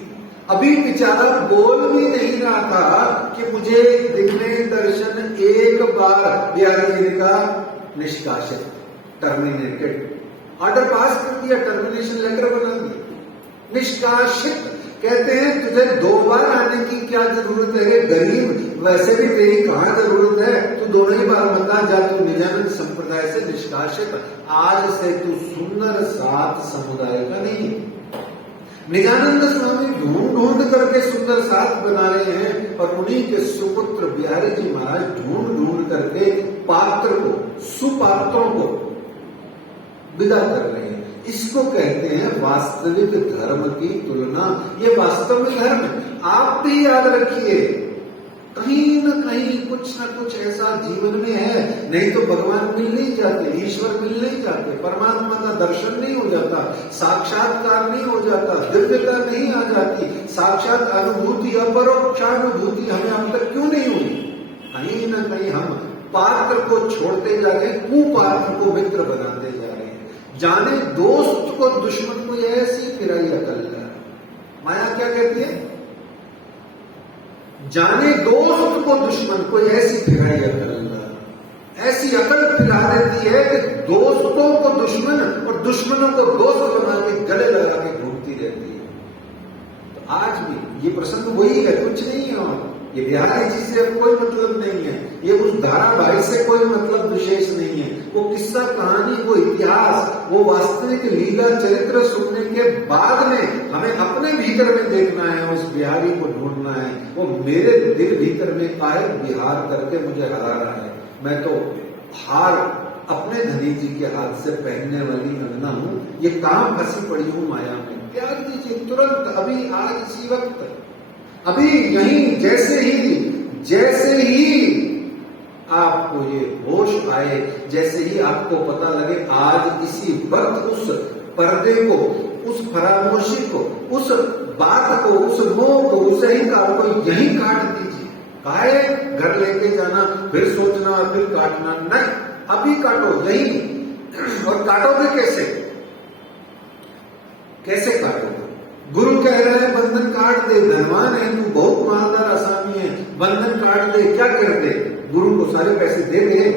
अभी बेचारा बोल भी नहीं रहा था कि मुझे दिन में दर्शन 1 बार। बिहारी जी का निष्कासित, टर्मिनेटेड, ऑर्डर पास कर दिया, टर्मिनेशन लेटर बना दिया, निष्कासित। कहते हैं तुझे 2 बार आने की क्या जरूरत है गरीब, वैसे भी तेरी कहां जरूरत है, तू दोनों ही बार बता जा, तू निजानंद संप्रदाय से निष्कासित। आज से तू सुंदर सात समुदाय का नहीं। निजानंद स्वामी ढूंढ ढूंढ करके सुंदर साथ बना रहे हैं और उन्हीं के सुपुत्र बिहारी जी महाराज ढूंढ ढूंढ करके पात्र को, सुपात्रों को विदा कर रहे हैं। इसको कहते हैं वास्तविक धर्म की तुलना। ये वास्तव में धर्म है। आप भी याद रखिए, कहीं न कहीं कुछ न कुछ ऐसा जीवन में है, नहीं तो भगवान मिल नहीं जाते, ईश्वर मिल नहीं जाते, परमात्मा का दर्शन नहीं हो जाता, साक्षात्कार नहीं हो जाता, दिव्यता नहीं आ जाती, साक्षात अनुभूति, अपरोक्षानुभूति हमें अब तक क्यों नहीं हुई? कहीं न कहीं हम पात्र को छोड़ते जा रहे हैं, कुपात्र को मित्र बनाते जा रहे हैं। जाने दोस्त को दुश्मन को ऐसी फिराई अकल है। माया क्या कहती है? जाने दोस्त को दुश्मन को ऐसी फिराई अकल, ऐसी अकल फिरा देती है कि दोस्तों को दुश्मन और दुश्मनों को दोस्त बना के गले लगा के घूमती रहती है। तो आज भी ये प्रसंग वही है, कुछ नहीं है। और ये बिहारी जी से कोई मतलब नहीं है, ये उस धारावाहिक से कोई मतलब विशेष नहीं है। वो किस्सा कहानी, वो इतिहास, वो वास्तविक लीला चरित्र सुनने के बाद में हमें अपने भीतर में देखना है, उस बिहारी को ढूंढना है। वो मेरे दिल भीतर में काहे विहार करके मुझे हरा रहा है। मैं तो हार अपने धनी जी के हाथ से पहनने वाली अंगना हूं, ये काम फंसी पड़ी हूं माया में। त्याग दीजिए तुरंत, अभी, आज, इसी वक्त, अभी, यहीं, जैसे ही आपको ये होश आए, जैसे ही आपको पता लगे, आज इसी वक्त उस पर्दे को, उस फरामोशी को, उस बात को, उस मोह को, उस अहंकार को यहीं काट दीजिए। काहे घर लेके जाना, फिर सोचना, फिर काटना? नहीं, अभी काटो यहीं। और काटोगे कैसे? कैसे काटोगे? गुरु कह रहा है बंधन काट दे, धनवान है तू, बहुत मालदार आसामी है, बंधन काट दे। क्या कर दे? गुरु को सारे पैसे दे दे,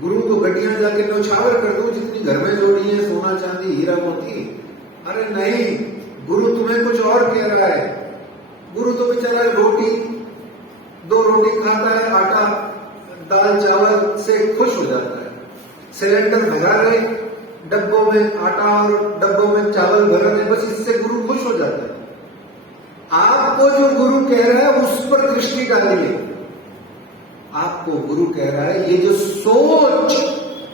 गुरु को गड्डियां जाके न्यौछावर कर दो, जितनी घर में जोड़ी है, सोना चांदी हीरा मोती। अरे नहीं, गुरु तुम्हें कुछ और कह रहा है। गुरु तो बेचारा रोटी, 2 रोटी खाता है, आटा दाल चावल से खुश हो जाता है। सिलेंडर भरा रहे, डब्बों में आटा और डब्बों में चावल भरा रहे, बस इससे गुरु खुश हो जाता है। आपको जो गुरु कह रहा है उस पर दृष्टि डालिए। आपको गुरु कह रहा है ये जो सोच,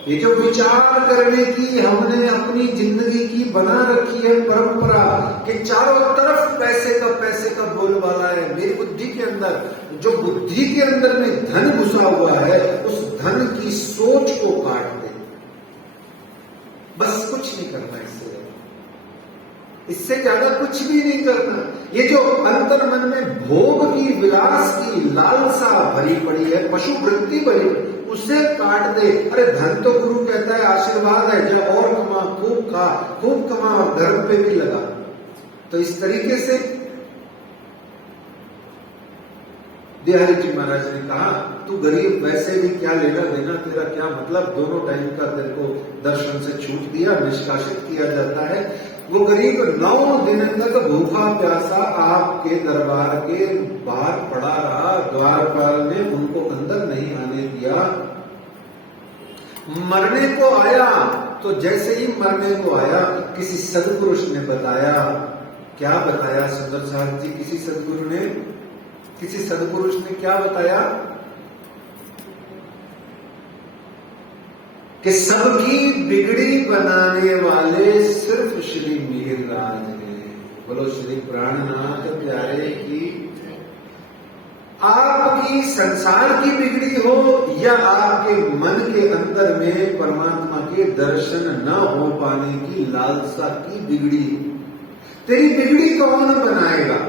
ये जो विचार करने की हमने अपनी जिंदगी की बना रखी है परंपरा, कि चारों तरफ पैसे का बोलबाला है। मेरी बुद्धि के अंदर, जो बुद्धि के अंदर में धन घुसा हुआ है, उस धन की सोच को काट दे। बस कुछ नहीं करना इससे ज्यादा कुछ भी नहीं करना। ये जो अंतर मन में भोग की, विलास की लालसा भरी पड़ी है, पशु वृत्ति भरी, उसे काट दे। अरे धन तो गुरु कहता है आशीर्वाद है, जो और कमा, खूब खा, खूब कमा और धर्म पे भी लगा। तो इस तरीके से बिहारी जी महाराज ने कहा, तू गरीब, वैसे भी क्या लेना देना, तेरा क्या मतलब, दोनों टाइम का तेरे को दर्शन से छूट दिया, निष्कासित किया जाता है। वो गरीब 9 दिन तक भूखा प्यासा आपके दरबार के बाहर पड़ा रहा, द्वारपाल ने उनको अंदर नहीं आने दिया। मरने को आया तो जैसे ही मरने को आया, किसी सदपुरुष ने बताया। क्या बताया सुंदर साहब जी? किसी सदपुरुष ने क्या बताया? कि सबकी बिगड़ी बनाने वाले सिर्फ श्री मिहिरराज हैं। बोलो श्री प्राणनाथ प्यारे की। आपकी संसार की बिगड़ी हो या आपके मन के अंदर में परमात्मा के दर्शन न हो पाने की लालसा की बिगड़ी, तेरी बिगड़ी कौन बनाएगा?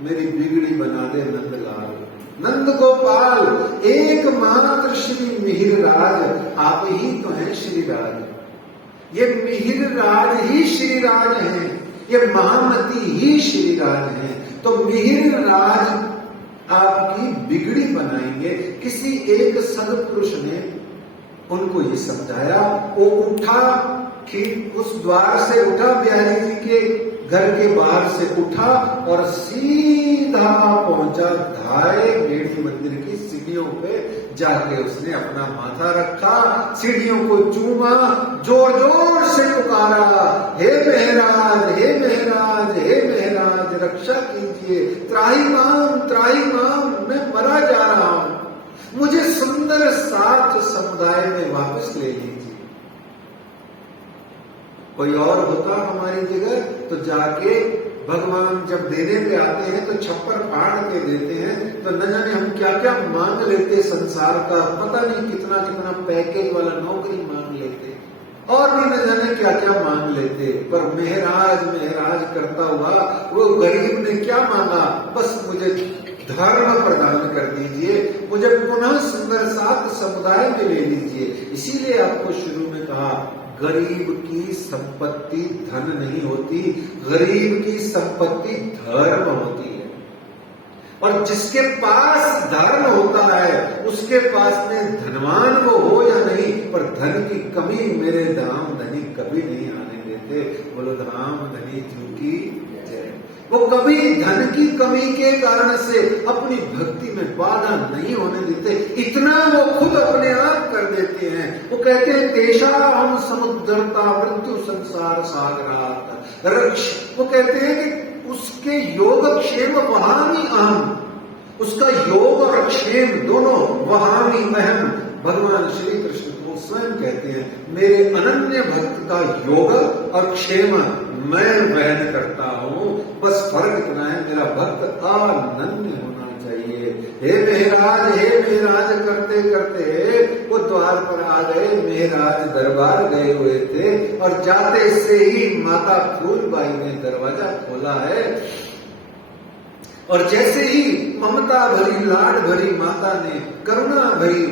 मेरी बिगड़ी बना दे नंदलाल, नंद गोपाल, एकमात्र श्री मिहिरराज, आप ही तो हैं श्री राज। ये मिहिरराज ही श्री राज हैं, ये महामती ही श्री राज हैं। तो मिहिरराज आपकी बिगड़ी बनाएंगे। किसी एक सदपुरुष ने उनको ये समझाया। वो उठा, ठीक उस द्वार से उठा बिहारी जी के घर के बाहर से उठा और सीधा पहुंचा धाए गेट मंदिर की सीढ़ियों पे। जाके उसने अपना माथा रखा, सीढ़ियों को चूमा, जोर जोर से पुकारा, हे मेहराज, हे मेहराज, हे मेहराज, रक्षा कीजिए, त्राहिमाम, मैं मरा जा रहा हूं, मुझे सुंदर साथ समुदाय में वापस ले लीजिए। कोई और होता हमारी जगह तो जाके भगवान जब देने पे आते हैं तो छप्पर फाड़ के देते हैं, तो न जाने हम क्या क्या मांग लेते संसार का, पता नहीं कितना कितना पैकेज वाला नौकरी मांग लेते, और भी न जाने क्या क्या मांग लेते। पर मेहराज मेहराज करता हुआ वो गरीब ने क्या मांगा, बस मुझे धर्म प्रदान कर दीजिए, मुझे पुनः सुंदर साथ समुदाय में ले लीजिए। इसीलिए आपको शुरू में कहा, गरीब की संपत्ति धन नहीं होती, गरीब की संपत्ति धर्म होती है। और जिसके पास धर्म होता है उसके पास में धनवान वो हो या नहीं, पर धन की कमी मेरे धाम धनी कभी नहीं आने देते। बोलो धाम धनी जू की जय। वो कभी धन की कमी के कारण से अपनी भक्ति में बाधा नहीं होने देते, इतना वो खुद अपने आप कर देते हैं। वो कहते हैं तेषा हम समुद्रता मृत्यु संसार सागरात रक्ष। वो कहते हैं कि उसके योगक्षेम वहामी अहम, उसका योग और क्षेम दोनों वहामी अहम। भगवान श्री कृष्ण को स्वयं कहते हैं, मेरे अनन्य भक्त का योग और क्षेम मैं वहन करता हूं, बस फर्क इतना है मेरा भक्त अनन्य होना चाहिए। हे मेहराज करते करते वो द्वार पर आ गए। मेहराज दरबार गए हुए थे और जाते से ही माता फूलबाई ने दरवाजा खोला है, और जैसे ही ममता भरी लाड भरी माता ने, करुणा भरी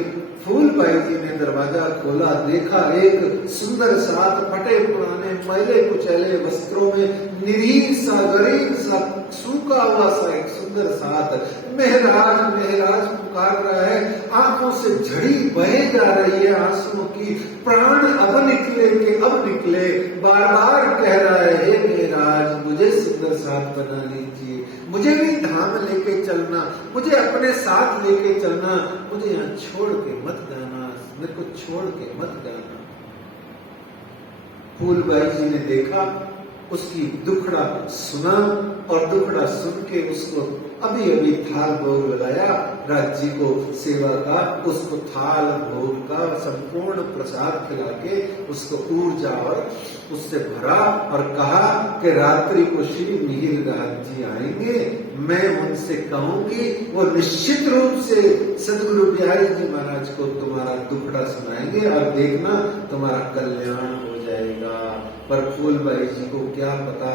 फूलबाई जी ने दरवाजा खोला, देखा एक सुंदर साथ फटे पुराने मैले कुचैले वस्त्रों में निरीह सा गरीब सा सूखा हुआ सा एक सुंदर साथ मेहराज मेहराज पुकार रहा है। आंखों से झड़ी बहे जा रही है आंसुओं की, प्राण अब निकले के अब निकले, बार बार कह रहा है, हे मेहराज मुझे सुंदर साथ बना लीजिए, मुझे भी धाम लेके चलना, मुझे अपने साथ लेके चलना, मुझे यहाँ छोड़ के मत जाना, मेरे को छोड़ के मत जाना। फूलबाई जी ने देखा, उसकी दुखड़ा सुना, और दुखड़ा सुन के उसको अभी अभी थाल भोग लगाया, राज्य को सेवा का, उसको थाल भोग का संपूर्ण प्रसाद खिला के उसको ऊर्जा और उससे भरा, और कहा कि रात्रि को श्री मिहिर राज जी आएंगे, मैं उनसे कहूंगी वो निश्चित रूप से सदगुरु बिहारी जी महाराज को तुम्हारा दुखड़ा सुनाएंगे, और देखना तुम्हारा कल्याण हो जाएगा। पर फूलबाई जी को क्या पता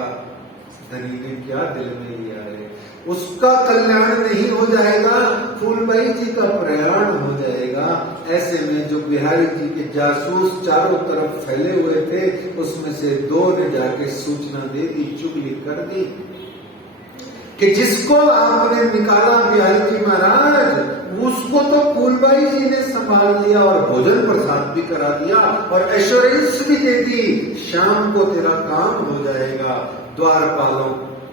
धनी ने क्या दिल में लिया है, उसका कल्याण नहीं हो जाएगा, फूलबाई जी का प्रयाण हो जाएगा। ऐसे में जो बिहारी जी के जासूस चारों तरफ फैले हुए थे, उसमें से दो ने जाके सूचना दे दी, चुगली कर दी कि जिसको आपने निकाला बिहारी जी महाराज, उसको तो फूलबाई जी ने संभाल लिया और भोजन प्रसाद भी करा दिया और ऐश्वर्य भी दे दी, शाम को तेरा काम हो जाएगा। द्वारपालों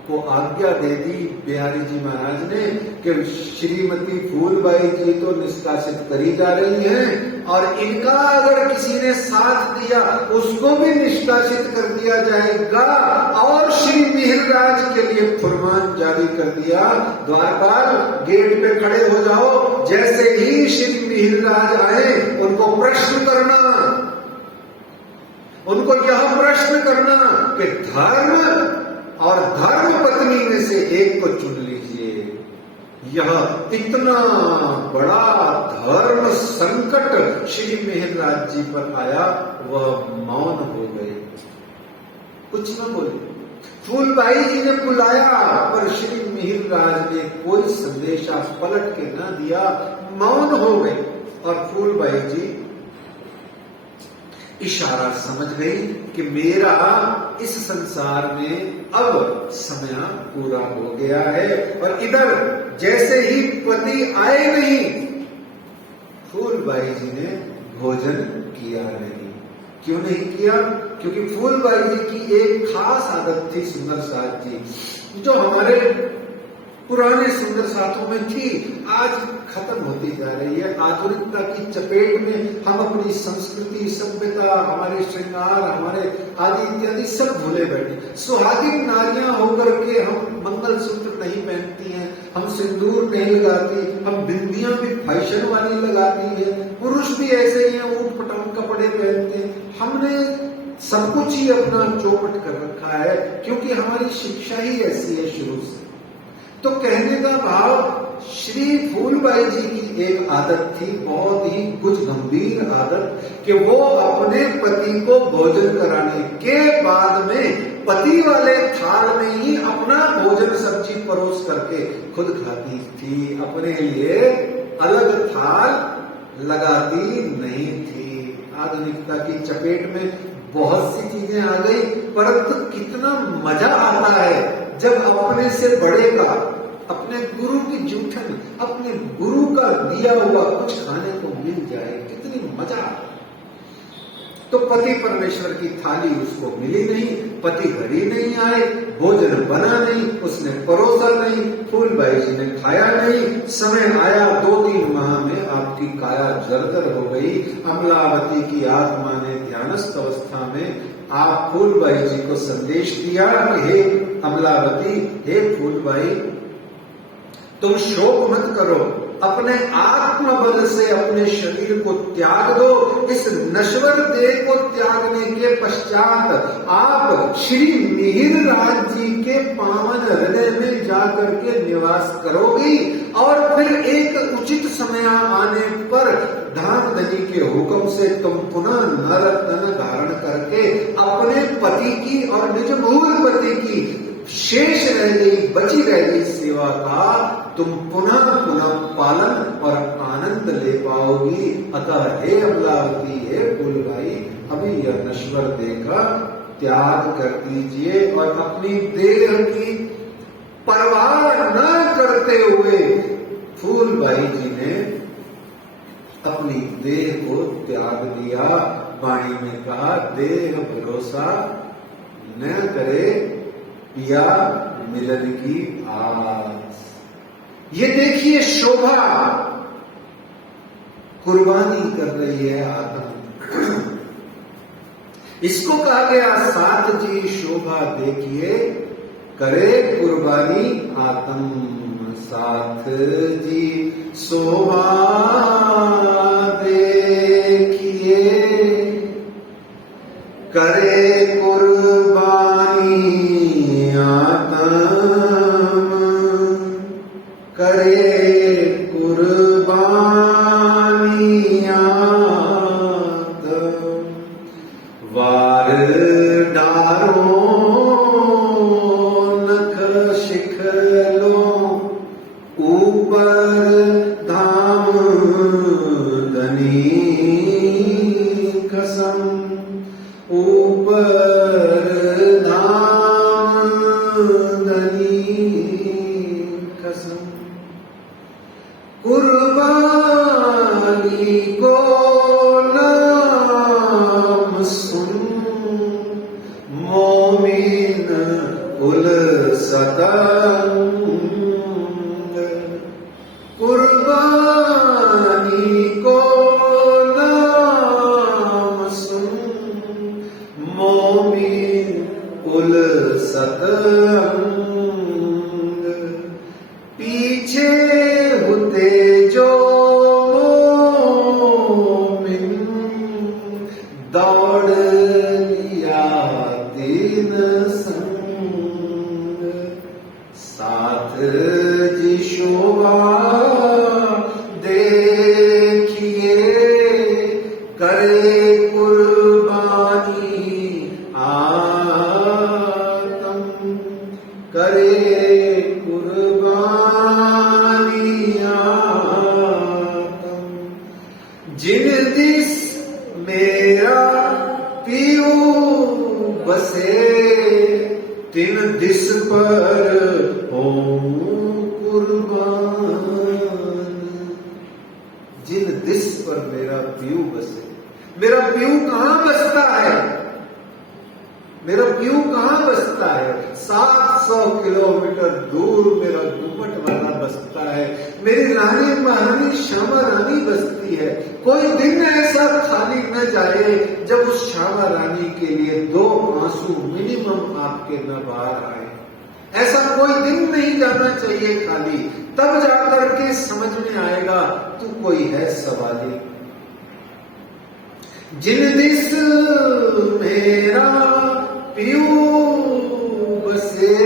को आज्ञा दे दी बिहारी जी महाराज ने कि श्रीमती फूलबाई जी तो निष्कासित करी जा रही हैं, और इनका अगर किसी ने साथ दिया उसको भी निष्कासित कर दिया जाएगा। और श्री मिहिरराज के लिए फरमान जारी कर दिया, द्वारपाल गेट पे खड़े हो जाओ, जैसे ही श्री मिहिरराज आए उनको प्रश्न करना, उनको यह प्रश्न करना कि धर्म और धर्म पत्नी में से एक को चुन लीजिए। यह इतना बड़ा धर्म संकट श्री मिहिरराज जी पर आया, वह मौन हो गए, कुछ न बोले। फूलबाई जी ने बुलाया पर श्री मिहिरराज ने कोई संदेशा पलट के न दिया, मौन हो गए। और फूलबाई जी इशारा समझ गई कि मेरा इस संसार में अब समय पूरा हो गया है। और इधर जैसे ही पति आए नहीं, फूलबाई जी ने भोजन किया नहीं। क्यों नहीं किया? क्योंकि फूलबाई जी की एक खास आदत थी सुंदर साथ जी, जो हमारे पुराने सुंदर साथों में थी, आज खत्म होती जा रही है। आधुनिकता की चपेट में हम अपनी संस्कृति, सभ्यता, हमारे श्रृंगार, हमारे आदि इत्यादि सब भूले बैठे। सुहागिन नारियां होकर के हम मंगलसूत्र नहीं पहनती हैं, हम सिंदूर नहीं लगाती, हम बिंदियां भी फैशन वाली लगाती है, पुरुष भी ऐसे ही हैं, ऊट पटांग कपड़े पहनते हैं। हमने सब कुछ ही अपना चौपट कर रखा है, क्योंकि हमारी शिक्षा ही ऐसी है शुरू से। तो कहने का भाव, श्री फूलबाई जी की एक आदत थी, बहुत ही कुछ गंभीर आदत, कि वो अपने पति को भोजन कराने के बाद में पति वाले थाल में ही अपना भोजन सब्जी परोस करके खुद खाती थी, अपने लिए अलग थाल लगाती नहीं थी। आधुनिकता की चपेट में बहुत सी चीजें आ गई, परंतु कितना मजा आता है जब अपने से बड़े का, अपने गुरु की जूठन, अपने गुरु का दिया हुआ कुछ खाने को मिल जाए, कितनी मजा। तो पति परमेश्वर की थाली उसको मिली नहीं, पति घर ही नहीं आए, भोजन बना नहीं, उसने परोसा नहीं, फूलबाई जी ने खाया नहीं। समय आया 2-3 माह में आपकी काया जर्जर हो गई। अमलावती की आत्मा ने ध्यानस्थ अवस्था में आप फूलबाई जी को संदेश दिया कि हे अमलावती, हे फूलबाई, तुम शोक मत करो, अपने आत्मबल से अपने शरीर को त्याग दो। इस नश्वर देह को त्यागने के पश्चात आप श्री मिहिर राज जी के पावन हृदय में जाकर के निवास करोगी, और फिर एक उचित समय आने पर धामधनी के हुक्म से तुम पुनः नर तन धारण करके अपने पति की और निज मूल पति की शेष रह गई, बची रह गई सेवा का तुम पुनः पालन और आनंद ले पाओगी। अतः हे अमलावती, हे फूलबाई, अभी यह नश्वर देह का त्याग कर दीजिए, और अपनी देह की परवाह न करते हुए फूलबाई जी ने अपनी देह को त्याग दिया। वाणी में कहा, देह भरोसा न करे पिया मिलन की आस। ये देखिए शोभा कुर्बानी कर रही है आत्म, इसको कहा गया साथ जी शोभा देखिए करे कुर्बानी आत्म। साथ जी शोभा देखिए करे कुर्बानी आत्म, करे कुर्बानी आत्म। वार डारो नख शिखलो ऊपर धाम धनी कसम, ऊपर धाम धनी कसम। कुर्बानी को नाम सुन मोमिन कुल सतंग। कुर्बानी को नाम सुन मोमिन कुल सतंग। पीछे होते जो मोमिन दौड़ लिया दिन संग। साथ जी शोभा देखिए करे कुर्बानी आत्म, करे कुर्बानी आत्म। जिन दिस मेरा पियो बसे, तिन दिस पर हो कुर्बान। 700 किलोमीटर दूर मेरा घूमट वाला बसता है, मेरी रानी महारानी श्यामा रानी बसती है। कोई दिन ऐसा खाली न जाए जब उस श्यामा रानी के लिए 2 आंसू मिनिमम आपके न बाहर आए। ऐसा कोई दिन नहीं जाना चाहिए खाली, तब जाकर के समझ में आएगा तू कोई है सवाली। जिन दिस मेरा पियू बसे,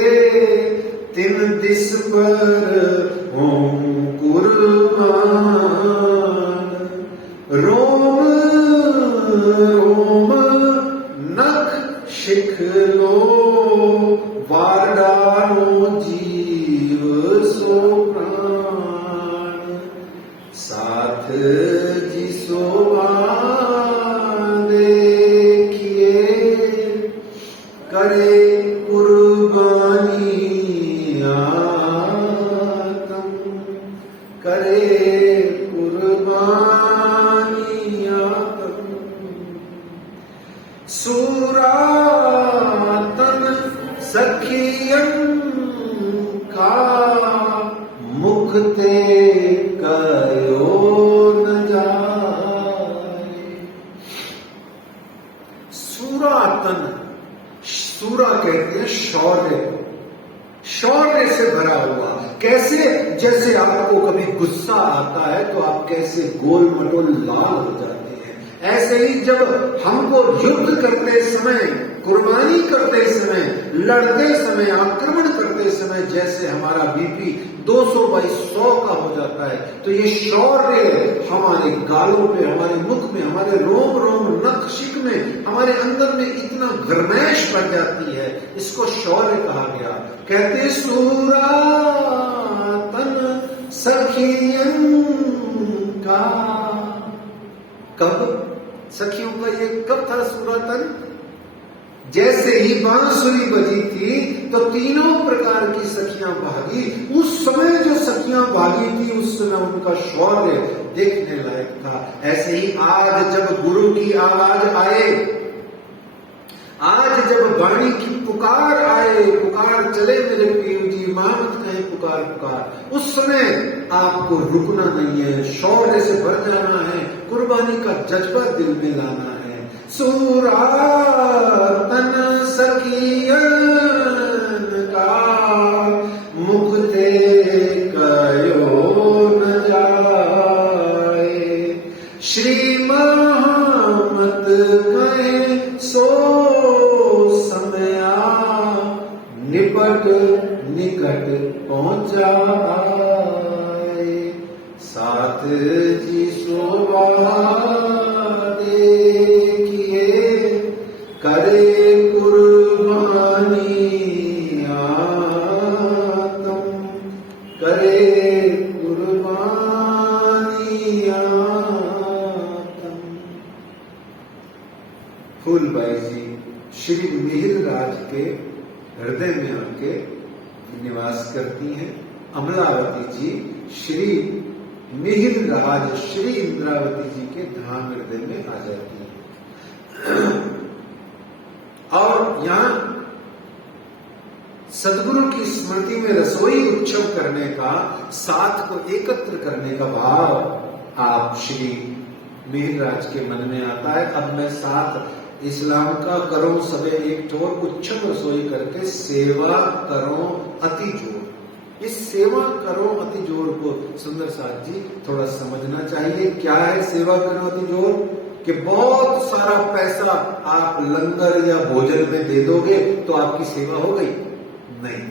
तिन दिस पर हूं कुर्बान। रोम रोम नख शिख लो, वार डालो जीव सो प्राण। साथ जिसो देखिए, करे कुर्बानी आतम, करे कुर्बानी आतम। सूरा सखियन का मुक्ते कयो न जाए। सूरातन, सूरा कहते हैं शौर्य को, शौर्य से भरा हुआ। कैसे? जैसे आपको कभी गुस्सा आता है तो आप कैसे गोल मटोल लाल हो जाते हैं, ऐसे ही जब हमको युद्ध करते समय, कुर्बानी करते समय, लड़ते समय, आक्रमण करते समय जैसे हमारा बीपी 200/100 का हो जाता है, तो ये शौर्य हमारे गालों पे, हमारे मुख में, हमारे रोम रोम नख शिक में, हमारे अंदर में इतना गर्मैश बढ़ जाती है, इसको शौर्य कहा गया। कहते सूरा तन सखियन का, कब सखियों का ये कब था सूरातन? जैसे ही बांसुरी बजी थी तो तीनों प्रकार की सखियां भागी। उस समय जो सखियां भागी थी उस समय उनका शौर्य देखने लायक था। ऐसे ही आज जब गुरु की आवाज आए, आज जब वाणी की पुकार आए, पुकार चले मेरे पीयू जी, मां मत कहे पुकार पुकार, उस समय आपको रुकना नहीं है, शौर्य से भर जाना है, कुर्बानी का जज्बा दिल में लाना है। सूरातन सखियन का मुक्ते कयो न जाए। श्री महमत कहे सो समया, निपट निकट पहुंचाए। साथ जी शोभा करे कुर्बानी आतम, करे कुर्बानी आतम। फूलबाई जी श्री मिहिर राज के हृदय में आके निवास करती हैं। अमलावती जी श्री मिहिर राज श्री इंद्रावती जी के धाम हृदय में आ जाती है। और यहां सदगुरु की स्मृति में रसोई उत्सव करने का, साथ को एकत्र करने का भाव आप श्री मिहिर राज के मन में आता है। अब मैं साथ इस्लाम का करो सबे एक ठोर, उत्सव रसोई करके सेवा करो अति जोर। इस सेवा करो अति जोर को सुंदर साथ जी थोड़ा समझना चाहिए। क्या है सेवा करो अति जोर? कि बहुत सारा पैसा आप लंगर या भोजन में दे दोगे तो आपकी सेवा हो गई? नहीं।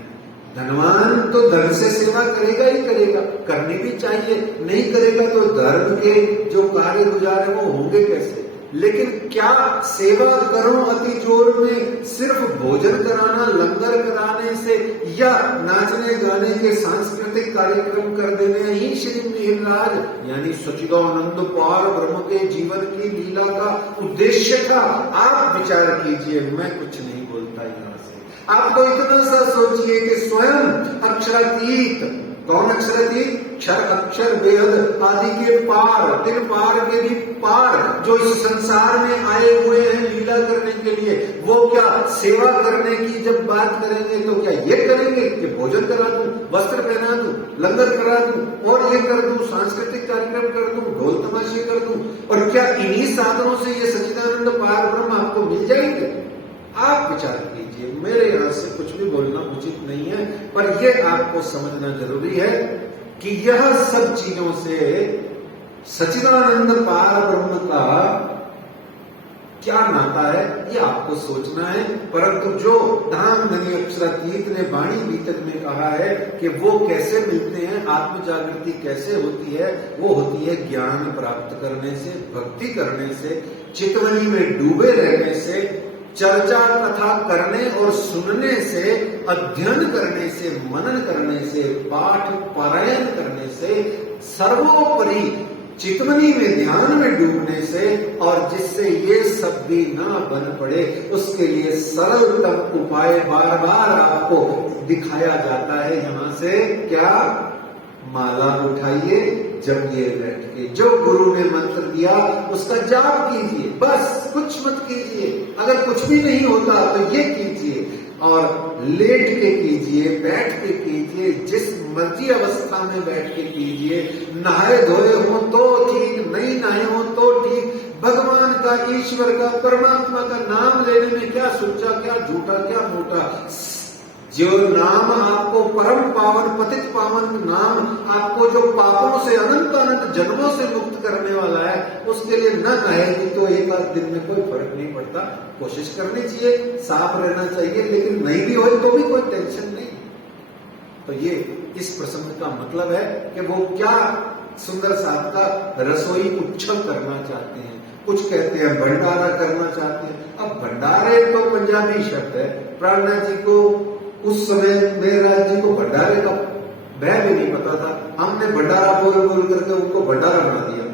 धनवान तो धन से सेवा करेगा ही करेगा, करनी भी चाहिए, नहीं करेगा तो धर्म के जो कार्य गुजार है वो होंगे कैसे? लेकिन क्या सेवा करो अति जोर में सिर्फ भोजन कराना, लंगर कराने से या नाचने गाने के सांस्कृतिक कार्यक्रम कर देने ही श्री मिहिर राज यानी सच्चिदानंद पार ब्रह्म के जीवन की लीला का उद्देश्य था? आप विचार कीजिए, मैं कुछ नहीं बोलता यहाँ से। आप तो इतना सा सोचिए कि स्वयं अक्षरातीत कौन अक्षरातीत? क्षर अक्षर बेहद आदि के पार, तिन पार के भी पार, जो इस संसार में आए हुए हैं लीला करने के लिए। वो क्या सेवा करने की जब बात करेंगे तो क्या ये करेंगे कि भोजन करा दूं, वस्त्र पहना दूं, लंगर करा दूं और ये कर दूं, सांस्कृतिक कार्यक्रम कर दूं, ढोल तमाशे कर दूं, और क्या इन्हीं साधनों से ये सच्चिदानंद पार ब्रह्म आपको मिल जाएंगे? आप विचार कीजिए। मेरे यहां से कुछ भी बोलना उचित नहीं है, पर यह आपको समझना जरूरी है कि यह सब चीजों से सच्चिदानंद पार ब्रह्म का क्या नाता है, ये आपको सोचना है। परंतु जो धाम धनी अक्षरातीत ने वाणी बीतक में कहा है कि वो कैसे मिलते हैं, आत्म जागृति कैसे होती है, वो होती है ज्ञान प्राप्त करने से, भक्ति करने से, चितवनी में डूबे रहने से, चर्चा कथा करने और सुनने से, अध्ययन करने से, मनन करने से, पाठ पारायण करने से, सर्वोपरि चितवनी में ध्यान में डूबने से, और जिससे ये सब भी ना बन पड़े उसके लिए सरलतम उपाय बार बार आपको दिखाया जाता है। यहां से क्या? माला उठाइए, जपिए बैठ के, जो गुरु ने मंत्र दिया उसका जाप कीजिए, बस कुछ मत कीजिए। अगर कुछ भी नहीं होता तो ये कीजिए, और लेट के कीजिए, बैठ के कीजिए, जिस मर्जी अवस्था में बैठ के कीजिए। नहाए धोए हो तो ठीक, नहीं नहाए हो तो ठीक। भगवान का, ईश्वर का, परमात्मा का नाम लेने में क्या सोचा, क्या झूठा, क्या मोटा। जो नाम आपको परम पावन पतित पावन नाम आपको जो पापों से अनंत अनंत जन्मों से मुक्त करने वाला है, उसके लिए न नहाएगी तो एक आध दिन में कोई फर्क नहीं पड़ता। कोशिश करनी चाहिए, साफ रहना चाहिए, लेकिन नहीं भी हो तो भी कोई टेंशन नहीं। तो ये इस प्रसंग का मतलब है कि वो क्या सुंदर साथ का रसोई उत्सव करना चाहते हैं। कुछ कहते हैं भंडारा करना चाहते हैं। अब भंडारे तो पंजाबी शब्द है। प्राणनाथ जी को उस समय मेघराज जी को भंडारे का भय भी नहीं पता था। हमने भंडारा बोल बोल करके उनको भंडारा बना दिया,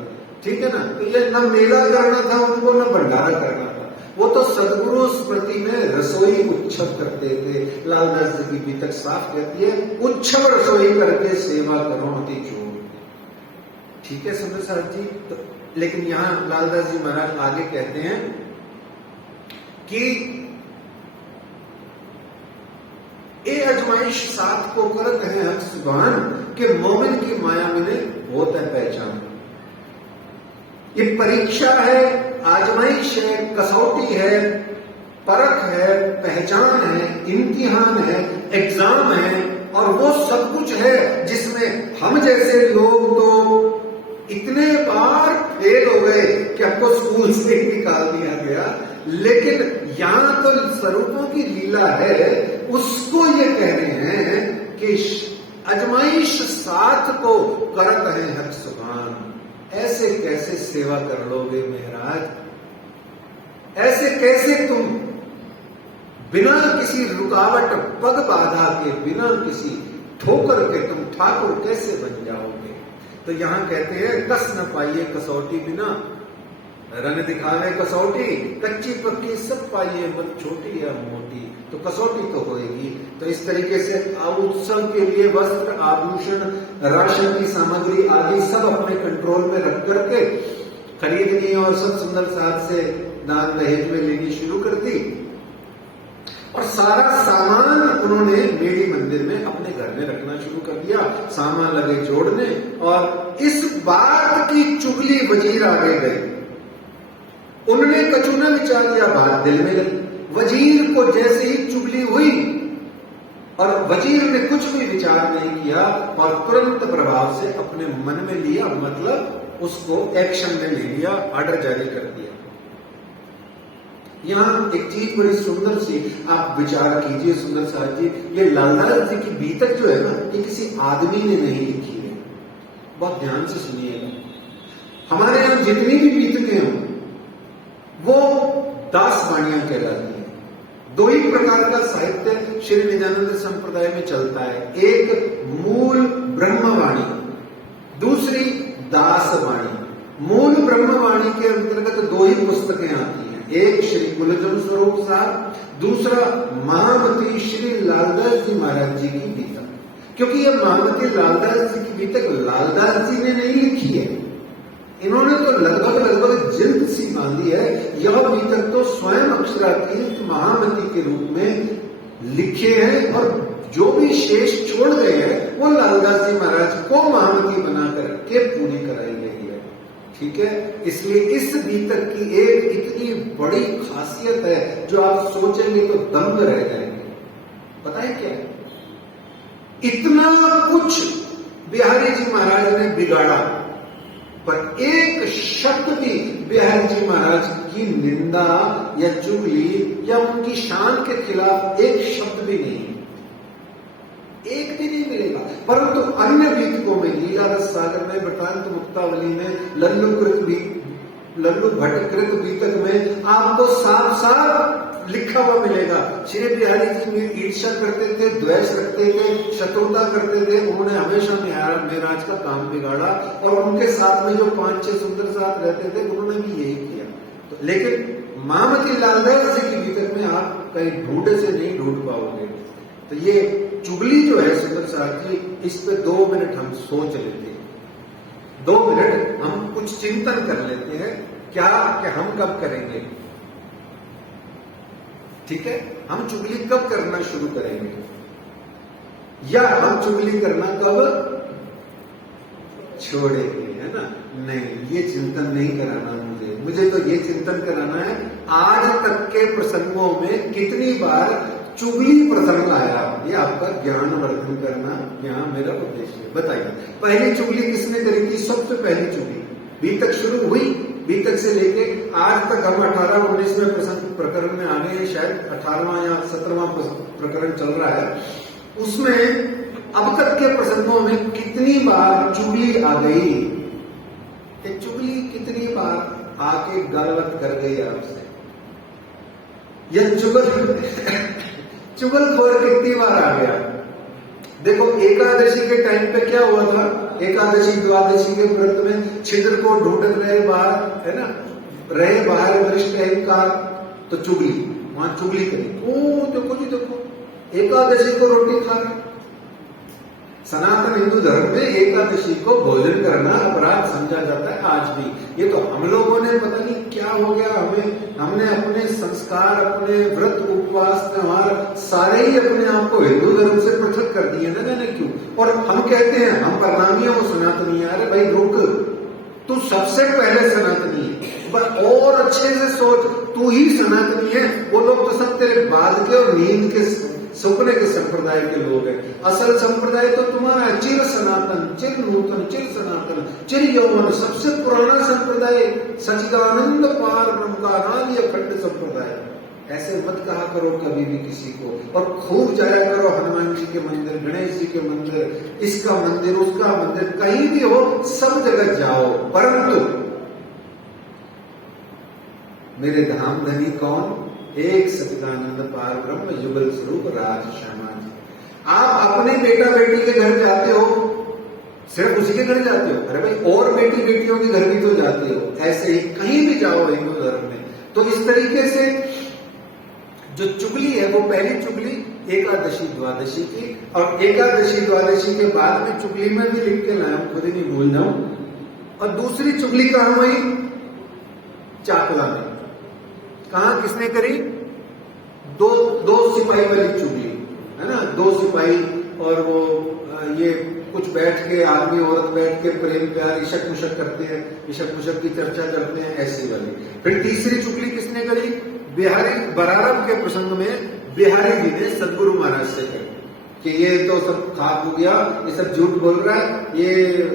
ठीक है ना। तो ये न मेला करना था उनको, न भंडारा करना था। वो तो सदगुरु स्मृति में रसोई उत्सव करते थे। लालदास जी की बीतक साफ कहती है, उत्सव रसोई करके सेवा करो अति जोर। ठीक है सुंदर साहब जी। तो लेकिन यहां लालदास जी महाराज आगे कहते हैं कि ए अजमाइश साथ को करत है हक सुभान, के मोमिन की माया मिले होत है पहचान। ये परीक्षा है, आजमाइश है, कसौटी है, परख है, पहचान है, इम्तिहान है, एग्जाम है, और वो सब कुछ है जिसमें हम जैसे लोग तो इतने बार फेल हो गए कि हमको स्कूल से ही निकाल दिया गया। लेकिन यहां तो स्वरूपों की लीला है, उसको ये कह रहे हैं कि अजमाइश साथ को करत है हक सुभान। ऐसे कैसे सेवा कर लोगे महाराज, ऐसे कैसे तुम बिना किसी रुकावट, पग बाधा के, बिना किसी ठोकर के तुम ठाकुर कैसे बन जाओगे। तो यहां कहते हैं कस न पाइए कसौटी बिना, रंग दिखावे कसौटी, कच्ची पक्की सब पाइए मत छोटी या मोटी। तो कसौटी तो होगी। तो इस तरीके से उत्सव के लिए वस्त्र, आभूषण, राशन की सामग्री आदि सब अपने कंट्रोल में रख करके खरीदनी और सब सुंदर साथ से दान दहेज में लेनी शुरू कर दी। और सारा सामान उन्होंने मेरी मंदिर में अपने घर में रखना शुरू कर दिया। सामान लगे जोड़ने, और इस बात की चुगली वजीर आगे गई। उन्होंने कछु न विचार दिया, बात दिल में लगी। वजीर को जैसे ही चुगली हुई और वजीर ने कुछ भी विचार नहीं किया और तुरंत प्रभाव से अपने मन में लिया, मतलब उसको एक्शन में ले लिया, ऑर्डर जारी कर दिया। यहां एक चीज बड़ी सुंदर सी आप विचार कीजिए सुंदर साहब जी। ये लालदास जी की बीतक जो है ना, ये किसी आदमी ने नहीं लिखी है। बहुत ध्यान से सुनिएगा। हमारे यहां जितनी भी बीतकें हैं वो दास वाणियां कहलाती है। दो ही प्रकार का साहित्य श्री निजानंद संप्रदाय में चलता है। एक मूल ब्रह्मवाणी, दूसरी दास वाणी। मूल ब्रह्मवाणी के अंतर्गत दो ही पुस्तकें आती हैं, एक श्री कुलजन स्वरूप साहब, दूसरा महामती श्री लालदास जी महाराज जी की गीता। क्योंकि ये महामती लालदास जी की बीतक लालदास जी ने नहीं लिखी है, इन्होंने तो लगभग जिल्द सी बांधी है। यह बीतक तो स्वयं अक्षरातीत महामती के रूप में लिखे हैं और जो भी शेष छोड़ गए हैं वो लालदास जी महाराज को महामती बनाकर के पूरी कराई गई है। ठीक है, इसलिए इस बीतक की एक इतनी बड़ी खासियत है जो आप सोचेंगे तो दंग रह जाएंगे। पता है क्या? इतना कुछ बिहारी जी महाराज ने बिगाड़ा, पर एक शब्द भी बिहारी जी महाराज की निंदा या चुगली या उनकी शान के खिलाफ एक शब्द भी नहीं, एक भी नहीं मिलेगा। परंतु अन्य बीतकों में, लीला रस सागर में, वृतांत मुक्तावली में, लल्लू भट्टकृत बीतक में आपको साफ साफ लिखा हुआ मिलेगा। श्री बिहारी जी में ईर्ष्या करते थे, द्वेष रखते थे, शत्रुता करते थे, उन्होंने हमेशा मेराज का काम बिगाड़ा और उनके साथ में जो 5-6 सुंदर साथ रहते थे उन्होंने भी यही किया। तो लेकिन महामती लालदास जी की बीतक में आप कहीं ढूंढे से नहीं ढूंढ पाओगे। तो ये चुगली जो है सुंदर साथ की, इस पे 2 मिनट हम सोच लेते हैं, 2 मिनट हम कुछ चिंतन कर लेते हैं क्या कि हम कब करेंगे। ठीक है, हम चुगली कब करना शुरू करेंगे या हम चुगली करना कब छोड़ेंगे, है ना? नहीं, ये चिंतन नहीं कराना मुझे तो ये चिंतन कराना है आज तक के प्रसंगों में कितनी बार चुगली प्रसंग आया, ये आपका ज्ञान वर्धन करना यहाँ मेरा उद्देश्य है। बताइए, पहली चुगली किसने करी थी? सबसे पहली चुगली बीतक शुरू हुई, बीतक से लेके आज तक हम 18-19वें प्रकरण में आ गए, शायद 18वां या 17वां प्रकरण चल रहा है। उसमें अब तक के प्रसंगों में कितनी बार चुगली आ गई? एक चुगली कितनी बार आके गलत कर गई आपसे? यह चुगलखोर कितनी बार आ गया? देखो, एकादशी के टाइम पे क्या हुआ था? एकादशी द्वादशी के व्रत में छिद्र को ढूंढ रहे बाहर, है ना, रहे बाहर वरिष्ठ अहंकार, तो चुगली, वहां चुगली करी। ओ देखो जी, देखो एकादशी को रोटी खा रहे। सनातन हिंदू धर्म में एकादशी को भोजन करना अपराध समझा जाता है आज भी। ये तो हम लोगों ने पता नहीं क्या हो गया, हमने अपने संस्कार, अपने व्रत, उपवास, त्योहार सारे ही अपने आप को हिंदू धर्म से पृथक कर दिए ना, जाने क्यों। और हम कहते हैं हम प्रणामी हैं, वो सनातनी है। अरे भाई रुक, तू सबसे पहले सनातनी है और अच्छे से सोच, तू ही सनातनी है। वो लोग तो सब तेरे बाद के और नींद के सपने के संप्रदाय के लोग हैं। असल संप्रदाय तो तुम्हारा है चिर सनातन, चिर नूतन, चिर सनातन, चिर यौवन, सबसे पुराना संप्रदाय सच्चिदानंद पार ब्रह्म का अनादि अखंड संप्रदाय। ऐसे मत कहा करो कभी भी किसी को, और खूब जाया करो हनुमान जी के मंदिर, गणेश जी के मंदिर, इसका मंदिर, उसका मंदिर, कहीं भी हो सब जगह जाओ। परंतु मेरे धाम धनी कौन? एक सच्चिदानंद पार ब्रह्म युगल स्वरूप राज श्यामा जी। आप अपने बेटा बेटी के घर जाते हो, सिर्फ उसी के घर जाते हो? अरे भाई, और बेटी बेटियों के घर भी तो जाते हो। ऐसे ही कहीं भी जाओ हिंदू धर्म में। तो इस तरीके से जो चुगली है वो पहली चुगली एकादशी द्वादशी की, और एकादशी द्वादशी के बाद में चुगली में भी लिख के लाया, खुद ही नहीं भूल जाऊं। और दूसरी चुगली कहां हुई? चाकला में। कहा किसने करी? दो सिपाही वाली चुगली, है ना, 2 सिपाही और वो ये कुछ बैठ के, आदमी औरत बैठ के प्रेम प्यार इशक मुशक करते हैं, इशक मुशक की चर्चा करते हैं, ऐसी वाली। फिर तीसरी चुगली किसने करी? बिहारी बरारम के प्रसंग में बिहारी जी ने सदगुरु महाराज से कही कि ये तो सब खाक हो गया, ये सब झूठ बोल रहा है, ये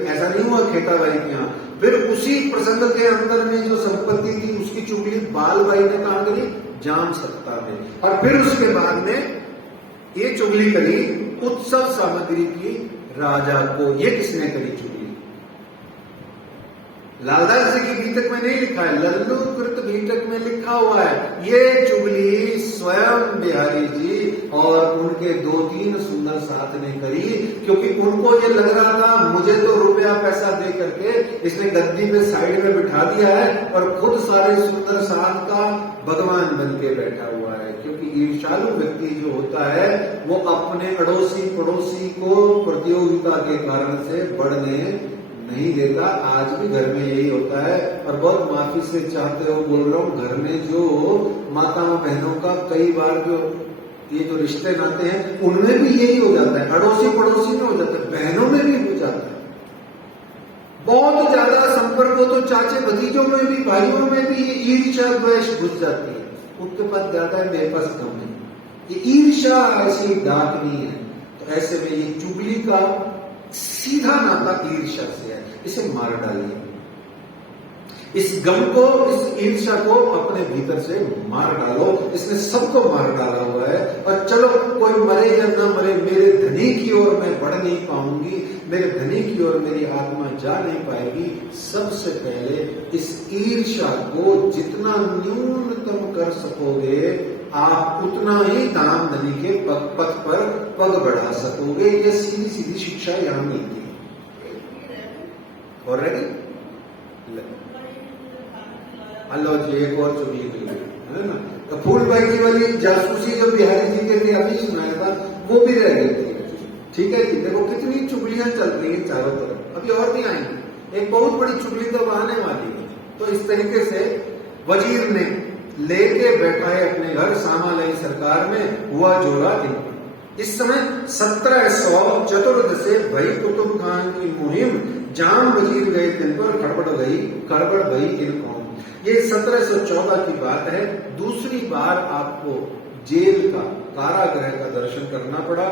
ऐसा नहीं हुआ खेता भाई के यहाँ। फिर उसी प्रसंग के अंदर में जो संपत्ति थी उसकी चुगली बाल भाई ने कहा करी? जाम सत्ता में। और फिर उसके बाद में ये चुगली करी उत्सव सामग्री की राजा को। ये किसने करी चुगली? लालदास जी की बीतक में नहीं लिखा है, लल्लू कृत बीतक में लिखा हुआ है। ये चुगली स्वयं बिहारी जी और उनके 2-3 सुंदर साथ ने करी, क्योंकि उनको ये लग रहा था मुझे तो रुपया पैसा दे करके इसने गद्दी पे साइड में बिठा दिया है और खुद सारे सुंदर साथ का भगवान बन के बैठा हुआ है। क्योंकि ईर्ष्यालु व्यक्ति जो होता है वो अपने अड़ोसी पड़ोसी को प्रतियोगिता के कारण से बढ़ने नहीं देता। आज भी घर में यही होता है, और बहुत माफी से चाहते हो बोल रहा हूं, घर में जो माताओं बहनों का कई बार जो ये जो रिश्ते नाते हैं उनमें भी यही हो जाता है, अड़ोसी पड़ोसी में हो जाता है, बहनों में भी हो जाता है। बहुत ज्यादा संपर्क हो तो चाचे भतीजों में भी, भाइयों में भी ये ईर्ष्या द्वेष घुस जाती है। उनके पास ज्यादा है, मेरे पास कम है। ये ईर्ष्या ऐसी डाकनी है। तो ऐसे में ये चुगली का सीधा नाता ईर्ष्या से है, इसे मार डालिए। इस गम को, इस ईर्ष्या को अपने भीतर से मार डालो। इसने सबको मार डाला हुआ है। और चलो कोई मरे या ना मरे, मेरे धनी की ओर मैं बढ़ नहीं पाऊंगी, मेरे धनी की ओर मेरी आत्मा जा नहीं पाएगी। सबसे पहले इस ईर्ष्या को जितना न्यूनतम कर सकोगे, आप उतना ही धाम धनी के पथ पर पग बढ़ा सकोगे। ये सीधी सीधी शिक्षा यहां मिलती है। ऑलरेडी अल्लाह जी एक और चुगली मिल गई, है ना। तो फूलबाई जी वाली जासूसी जो बिहारी जी के लिए अभी सुनाया था वो भी रह गई थी। ठीक है जी, देखो कितनी चुगलियां चल रही है चारों तरफ, अभी और भी आएंगी। एक बहुत बड़ी चुगली तो आने वाली है। तो इस तरीके से वजीर ने लेके बैठा है अपने घर सामालई सरकार में, हुआ जोड़ा इन पर। इस समय 1714 से भई कुतुब खान की मुहिम, जाम वजीर गए दिन पर गड़बड़ गई इन कौम। ये 1714 की बात है। दूसरी बार आपको जेल का, कारागृह का दर्शन करना पड़ा,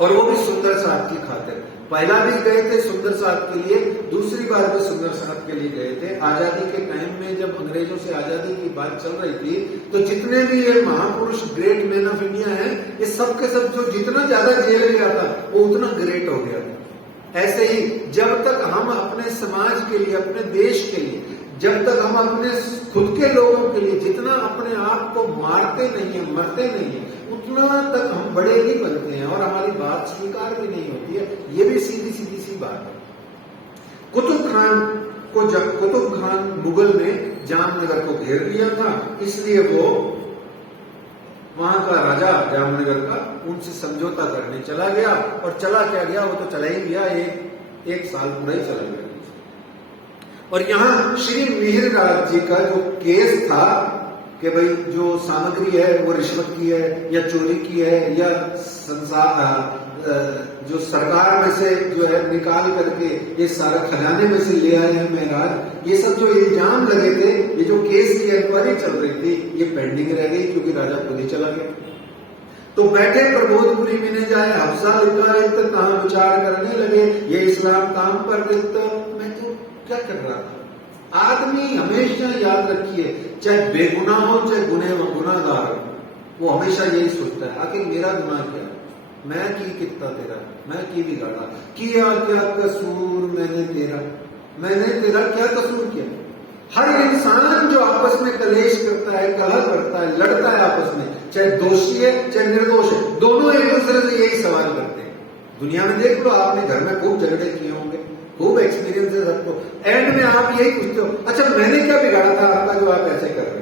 और वो भी सुंदर साहब की खातिर। पहला भी गए थे सुंदर साहब के लिए, दूसरी बार भी सुंदर साहब के लिए गए थे। आजादी के टाइम में जब अंग्रेजों से आजादी की बात चल रही थी, तो जितने भी ये महापुरुष ग्रेट मैन ऑफ इंडिया हैं, ये सब के सब जो जितना ज्यादा जेल गया था वो उतना ग्रेट हो गया था। ऐसे ही जब तक हम अपने समाज के लिए, अपने देश के लिए, जब तक हम अपने खुद के लोगों के लिए जितना अपने आप को मारते नहीं है, मरते नहीं है, उतना तक हम बड़े नहीं बनते हैं और हमारी बात स्वीकार भी नहीं होती है। ये भी सीधी सीधी सी बात है। कुतुब खान को, जब कुतुब खान मुगल ने जामनगर को घेर लिया था, इसलिए वो वहां का राजा जामनगर का उनसे समझौता करने चला गया। और चला क्या गया, वो तो चला ही गया, एक साल पूरा ही चला गया। और यहाँ श्री मिहिरराज जी का जो केस था कि भाई जो सामग्री है वो रिश्वत की है या चोरी की है या जो सरकार में से जो है निकाल करके ये सारा खजाने में से ले आए हैं महाराज, ये सब जो इल्जाम लगे थे, ये जो केस की इंक्वायरी चल रही थी, ये पेंडिंग रह गई क्योंकि राजा खुद ही चला गया। तो बैठे प्रबोधपुरी में ने जाए हफ्सा लिखा तहाँ विचार करने लगे, ये इस्लाम काम पर देता। मैं तो क्या कर रहा था? आदमी हमेशा याद रखिए, चाहे बेगुनाह हो चाहे गुनाहगार हो, वो हमेशा यही सोचता है आखिर मेरा गुनाह क्या, मैं की कितना तेरा, मैं की बिगाड़ा, किया क्या कसूर मैंने तेरा, मैंने तेरा क्या कसूर किया। हर इंसान जो आपस में कलेश करता है, कलह करता है, लड़ता है आपस में, चाहे दोषी है चाहे निर्दोष है, दोनों एक दूसरे से यही सवाल करते हैं। दुनिया में देख लो, आपने घर में खूब झगड़े किए होंगे, खूब एक्सपीरियंस है सबको। एंड में आप यही पूछते हो, अच्छा मैंने क्या बिगाड़ा था आपका जो आप ऐसे कर रहे हो?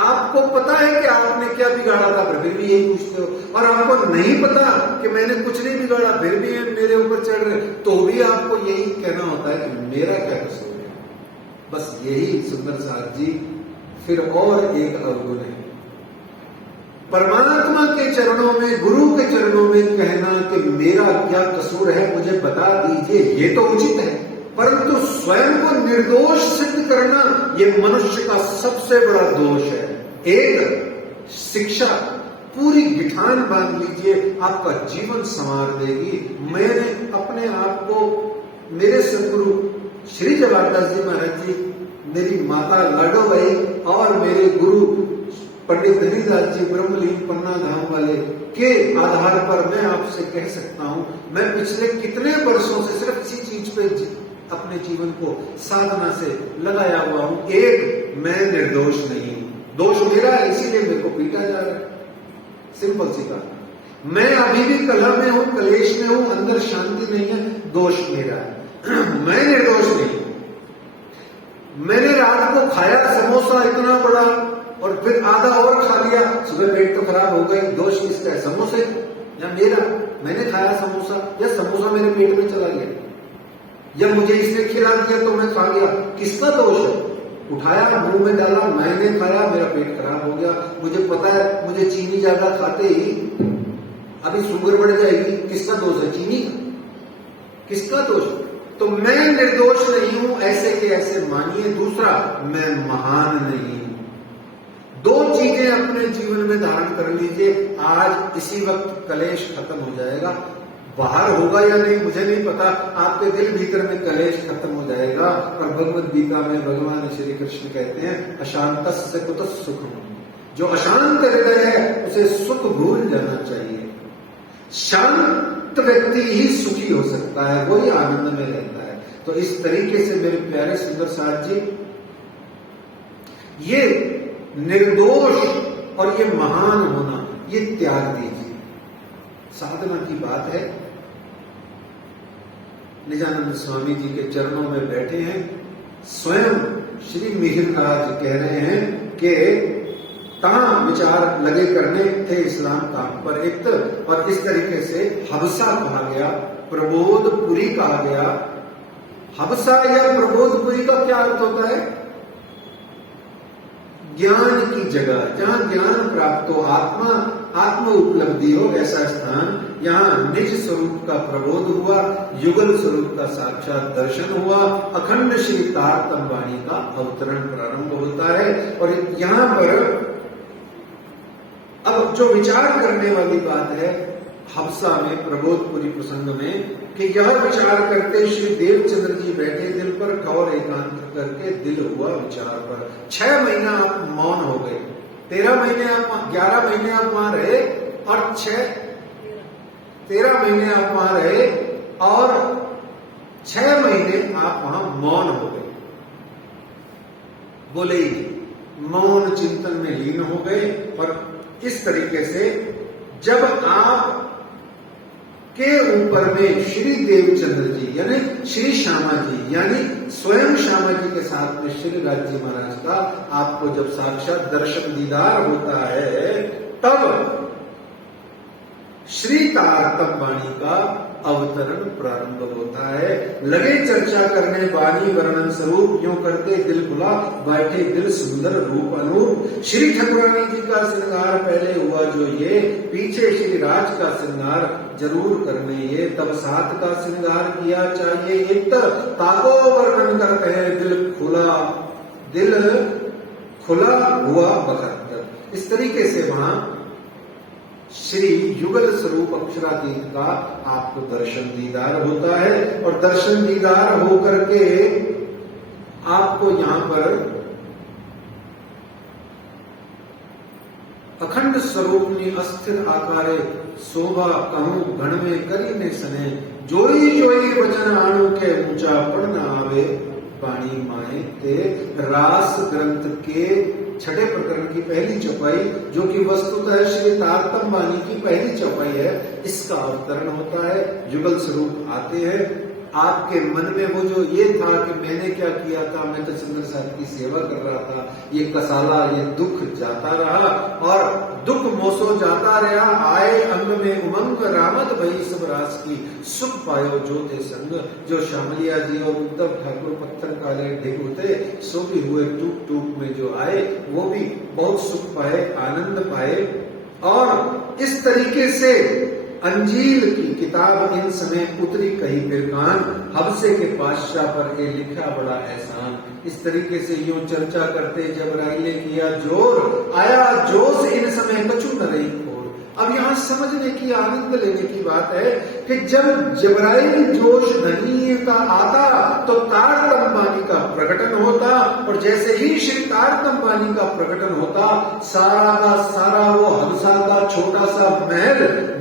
आपको पता है कि आपने क्या बिगाड़ा था, फिर भी यही पूछते हो। और आपको नहीं पता कि मैंने कुछ नहीं बिगाड़ा, फिर भी मेरे ऊपर चढ़ रहे, तो भी आपको यही कहना होता है कि मेरा क्या कसूर है। बस यही सुंदर साहब जी फिर और एक अवगुण है। परमात्मा के चरणों में, गुरु के चरणों में कहना कि मेरा क्या कसूर है मुझे बता दीजिए, ये तो उचित है, परंतु स्वयं को निर्दोष सिद्ध करना ये मनुष्य का सबसे बड़ा दोष है। एक शिक्षा पूरी गिठान बांध लीजिए, आपका जीवन संवार देगी। मैंने अपने आप को, मेरे सदगुरु श्री जवाहरदास जी महाराज जी, मेरी माता लाडोबाई और मेरे गुरु पंडित धनीदास जी ब्रह्मलीन पन्ना धाम वाले के आधार पर मैं आपसे कह सकता हूं, मैं पिछले कितने वर्षों से सिर्फ इसी चीज पे अपने जीवन को साधना से लगाया हुआ हूं। एक, मैं निर्दोष नहीं हूं, दोष मेरा है इसीलिए मेरे को पीटा जा रहा है, सिंपल सी बात। मैं अभी भी कलह में हूं, कलेश में हूं, अंदर शांति नहीं है, दोष मेरा है। मैं निर्दोष नहीं। मैंने रात को खाया समोसा इतना बड़ा और फिर आधा और खा लिया, सुबह पेट तो खराब हो गई, दोष किसका है, समोसे या मेरा? मैंने खाया समोसा या समोसा मेरे पेट में चला गया या मुझे इसने खिला दिया तो मैं खा गया, किसका दोष है? उठाया मुंह में डाला, मैंने खाया, मेरा पेट खराब हो गया। मुझे पता है मुझे चीनी ज्यादा खाते ही अभी शुगर बढ़ जाएगी, किसका दोष है? चीनी का। किसका दोष है? तो मैं निर्दोष नहीं हूं, ऐसे के ऐसे मानिए। दूसरा, मैं महान नहीं हूं। दो चीजें अपने जीवन में धारण कर लीजिए। आज इसी वक्त कलेश खत्म हो जाएगा, बाहर होगा या नहीं मुझे नहीं पता, आपके दिल भीतर में कलेश खत्म हो जाएगा। और भगवद गीता में भगवान श्री कृष्ण कहते हैं, अशांतस्य कुतः सुखम्। जो अशांत हृदय है उसे सुख भूल जाना चाहिए। शांत व्यक्ति ही सुखी हो सकता है, वही आनंद में रहता है। तो इस तरीके से मेरे प्यारे सुंदर साथ जी, ये निर्दोष और ये महान होना, ये त्याग दीजिए। साधना की बात है। निजानंद स्वामी जी के चरणों में बैठे हैं, स्वयं श्री मिहिरराज कह रहे हैं कि तहां विचार लगे करने थे इस्लाम काम पर एक, और इस तरीके से हबसा कहा गया, प्रबोधपुरी कहा गया। हबसा या प्रबोधपुरी का क्या अर्थ होता है? ज्ञान की जगह, जहां ज्ञान प्राप्त हो, आत्म उपलब्धि हो, ऐसा स्थान। यहाँ निज स्वरूप का प्रबोध हुआ, युगल स्वरूप का साक्षात दर्शन हुआ, अखंड श्री तारतम वाणी का अवतरण प्रारंभ होता है। और यहाँ पर अब जो विचार करने वाली बात है हबसा में, प्रबोधपुरी प्रसंग में, कि यह विचार करते श्री देवचंद्र जी बैठे दिल पर कौर एकांत करके दिल हुआ विचार पर। 6 महीना आप मौन हो गए, 13 महीने आप 11 महीने आप वहां रहे और 13 महीने आप वहां रहे और 6 महीने आप वहां मौन हो गए, बोले ही मौन चिंतन में लीन हो गए। और इस तरीके से जब आप के ऊपर में श्री देवचंद्र जी यानी श्री श्यामा जी, यानी स्वयं श्यामा जी के साथ में श्री राज महाराज का आपको जब साक्षात दर्शन दीदार होता है, तब श्री तारतम वाणी का अवतरण प्रारंभ होता है। लगे चर्चा करने वाणी वर्णन स्वरूप, यूं करते दिल खुला, बैठे दिल सुंदर रूप अनूप। श्री ठाकुरानी जी का श्रृंगार पहले हुआ जो ये, पीछे श्री राज का श्रृंगार जरूर करने ये, तब साथ का श्रृंगार किया चाहिए एक, ताको वर्णन करते हैं दिल खुला हुआ बखत। इस तरीके से वहां श्री युगल स्वरूप अक्षरातीत का आपको दर्शन दीदार होता है। और दर्शन दीदार होकर के आपको यहां पर अखंड स्वरूप में अस्थिर आकारे शोभा कहूं गण में करी ने सने, जोई जोई वचन आणु के ऊंचा पढ़ न आवे पानी माए ते। रास ग्रंथ के 6ठे प्रकरण की पहली चौपाई, जो कि वस्तुतः श्री तारतम वाणी की पहली चौपाई है, इसका अवतरण होता है। युगल स्वरूप आते हैं। आपके मन में वो जो ये था कि मैंने क्या किया था, मैं तो चंद्र साहब की सेवा कर रहा था, ये कसाला, ये दुख जाता रहा और दुख मोसो जाता रहा। आए अंग में उमंग, रामत भई सब रास की, सुख पायो जो थे संग। जो श्यामलिया जी और उद्धव ठाकुर पत्थर काले ढेग होते, सो भी हुए टूक टूक में जो आए, वो भी बहुत सुख पाए, आनंद पाए। और इस तरीके से अंजील की किताब इन समय उतरी कहीं फिर कान, हबसे के पातशाह पर ये लिखा बड़ा एहसान। इस तरीके से यूं चर्चा करते जब राइले किया जोर, आया जोश इन समय कछु न रही खोर। अब यहां समझने की, आनंद लेने की बात है कि जब जबराइल जोश धनी का आता तो तारतंबानी का प्रकटन होता, और जैसे ही श्री तारतंबानी का प्रकटन होता, सारा का सारा वो हंसा का छोटा सा महल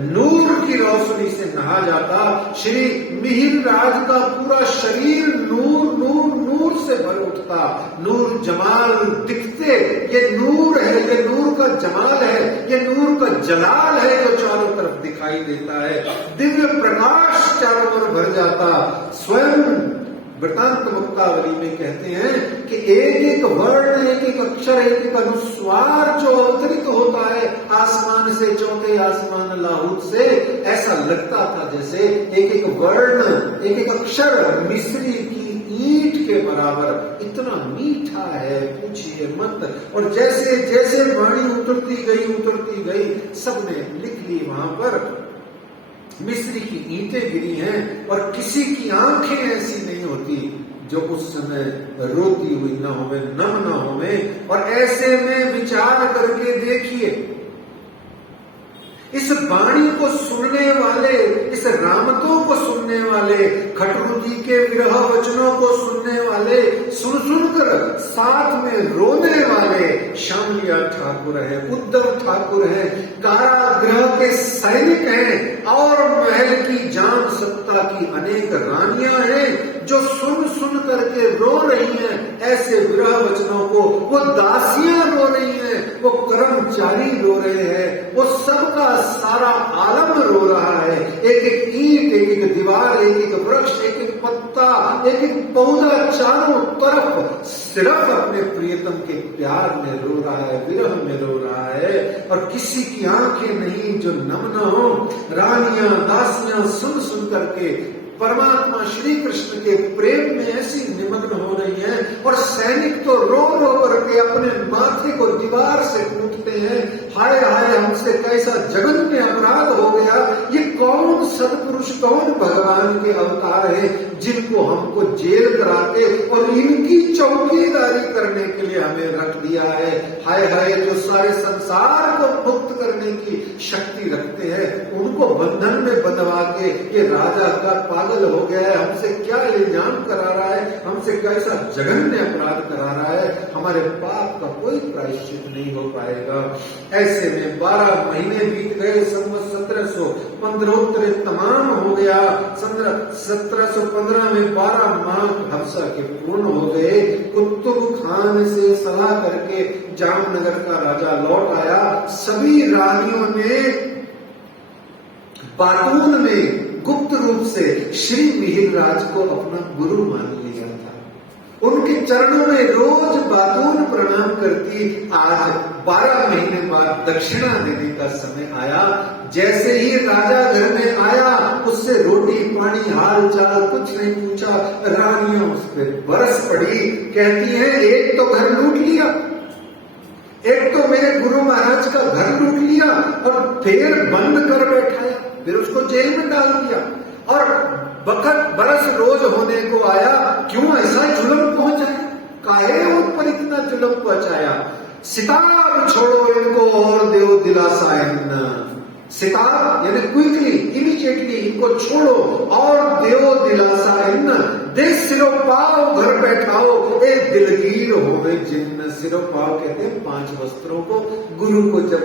नूर की रोशनी से नहा जाता। श्री मिहिर राज का पूरा शरीर नूर नूर नूर से भर उठता। नूर जमाल दिखते, ये नूर है, ये नूर का जमाल है, ये नूर का जलाल है जो चारों तरफ दिखाई देता है। दिव्य प्रकाश चारों ओर भर जाता। स्वयं वृतांत मुक्तावली में कहते हैं कि एक एक वर्ण, एक एक अक्षर, एक एक अनुस्वार जो अवतरित होता है आसमान से, चौथे आसमान लाहूत से, ऐसा लगता था जैसे एक एक वर्ण, एक एक अक्षर मिस्री की ईंट के बराबर। इतना मीठा है, पूछिए मत। और जैसे जैसे वाणी उतरती गई, सबने लिख ली वहां पर मिस्री की ईंटें गिरी हैं, और किसी की आंखें ऐसी नहीं होती जो उस समय रोती हुई न होवे, नम न होवे। और ऐसे में विचार करके देखिए, इस वाणी को सुनने वाले, इस रामतों को सुनने वाले, खटरुजी के विरह वचनों को सुनने वाले, सुन सुनकर साथ में रोने वाले श्यामलिया ठाकुर है, उद्धव ठाकुर है, कारागृह के सैनिक हैं, और महल की जान सत्ता की अनेक रानियां हैं जो सुन सुन करके रो रही हैं ऐसे विरह वचनों को। वो दासियां रो रही हैं, वो कर्मचारी रो रहे हैं, वो सबका सारा आलम रो रहा है। एक एक ईंट, एक एक दीवार, एक एक वृक्ष, एक एक पत्ता, एक एक पौधा चारों तरफ सिर्फ अपने प्रियतम के प्यार में रो रहा है, विरह में रो रहा है। और किसी की आंखें नहीं जो नम न हो। रानियां, दासियां सुन सुन करके परमात्मा श्री कृष्ण के प्रेम में ऐसी निमग्न हो रही हैं, और सैनिक तो रो रो करके अपने माथे को दीवार से कूटते हैं। हाय हाय, हमसे कैसा जघन्य अपराध हो गया। ये कौन सत्पुरुष, कौन भगवान के अवतार है जिनको हमको जेल करा के और इनकी चौकीदारी करने के लिए हमें रख दिया है। हाय हाय, जो सारे संसार को मुक्त करने की शक्ति रखते हैं, उनको बंधन में बंधवा के ये राजा का पागल हो गया है, हमसे क्या इल्जाम करा रहा है, हमसे कैसा जघन्य अपराध करा रहा है। हमारे पाप का कोई प्रायश्चित नहीं हो पाएगा। ऐसे में 12 महीने बीत गए, संवत 1715 तमाम हो गया। 1715 में 12 माह हफ्सा के पूर्ण हो गए। कुतुब खान से सलाह करके जामनगर का राजा लौट आया। सभी रानियों ने बातून में गुप्त रूप से श्री मिहिर राज को अपना गुरु मान लिया था। उनके चरणों में रोज बातून प्रणाम करती। आज 12 महीने बाद दक्षिणा देने का समय आया। जैसे ही राजा घर में आया, उससे रोटी पानी हाल चाल कुछ नहीं पूछा। रानियां उस पर बरस पड़ी, कहती हैं एक तो घर लूट लिया, एक तो मेरे गुरु महाराज का घर लूट लिया, और फिर बंद कर बैठाया, फिर उसको जेल में डाल दिया, और वक्त बरस रोज होने को आया। क्यों ऐसा जुल्म पहुंचाया, काहे उन पर इतना जुल्म पहुंचाया। सिताब छोड़ो इनको और देव दिलासा इन्ना। सिताब यानी क्विकली, इमीडिएटली इनको छोड़ो और देव दिलासा इन्ना। दे सिरो पाव घर बैठाओ, ए दिलगीर होवे जिन्न। सिरो पाव कहते हैं 5 वस्त्रों को। गुरु को जब,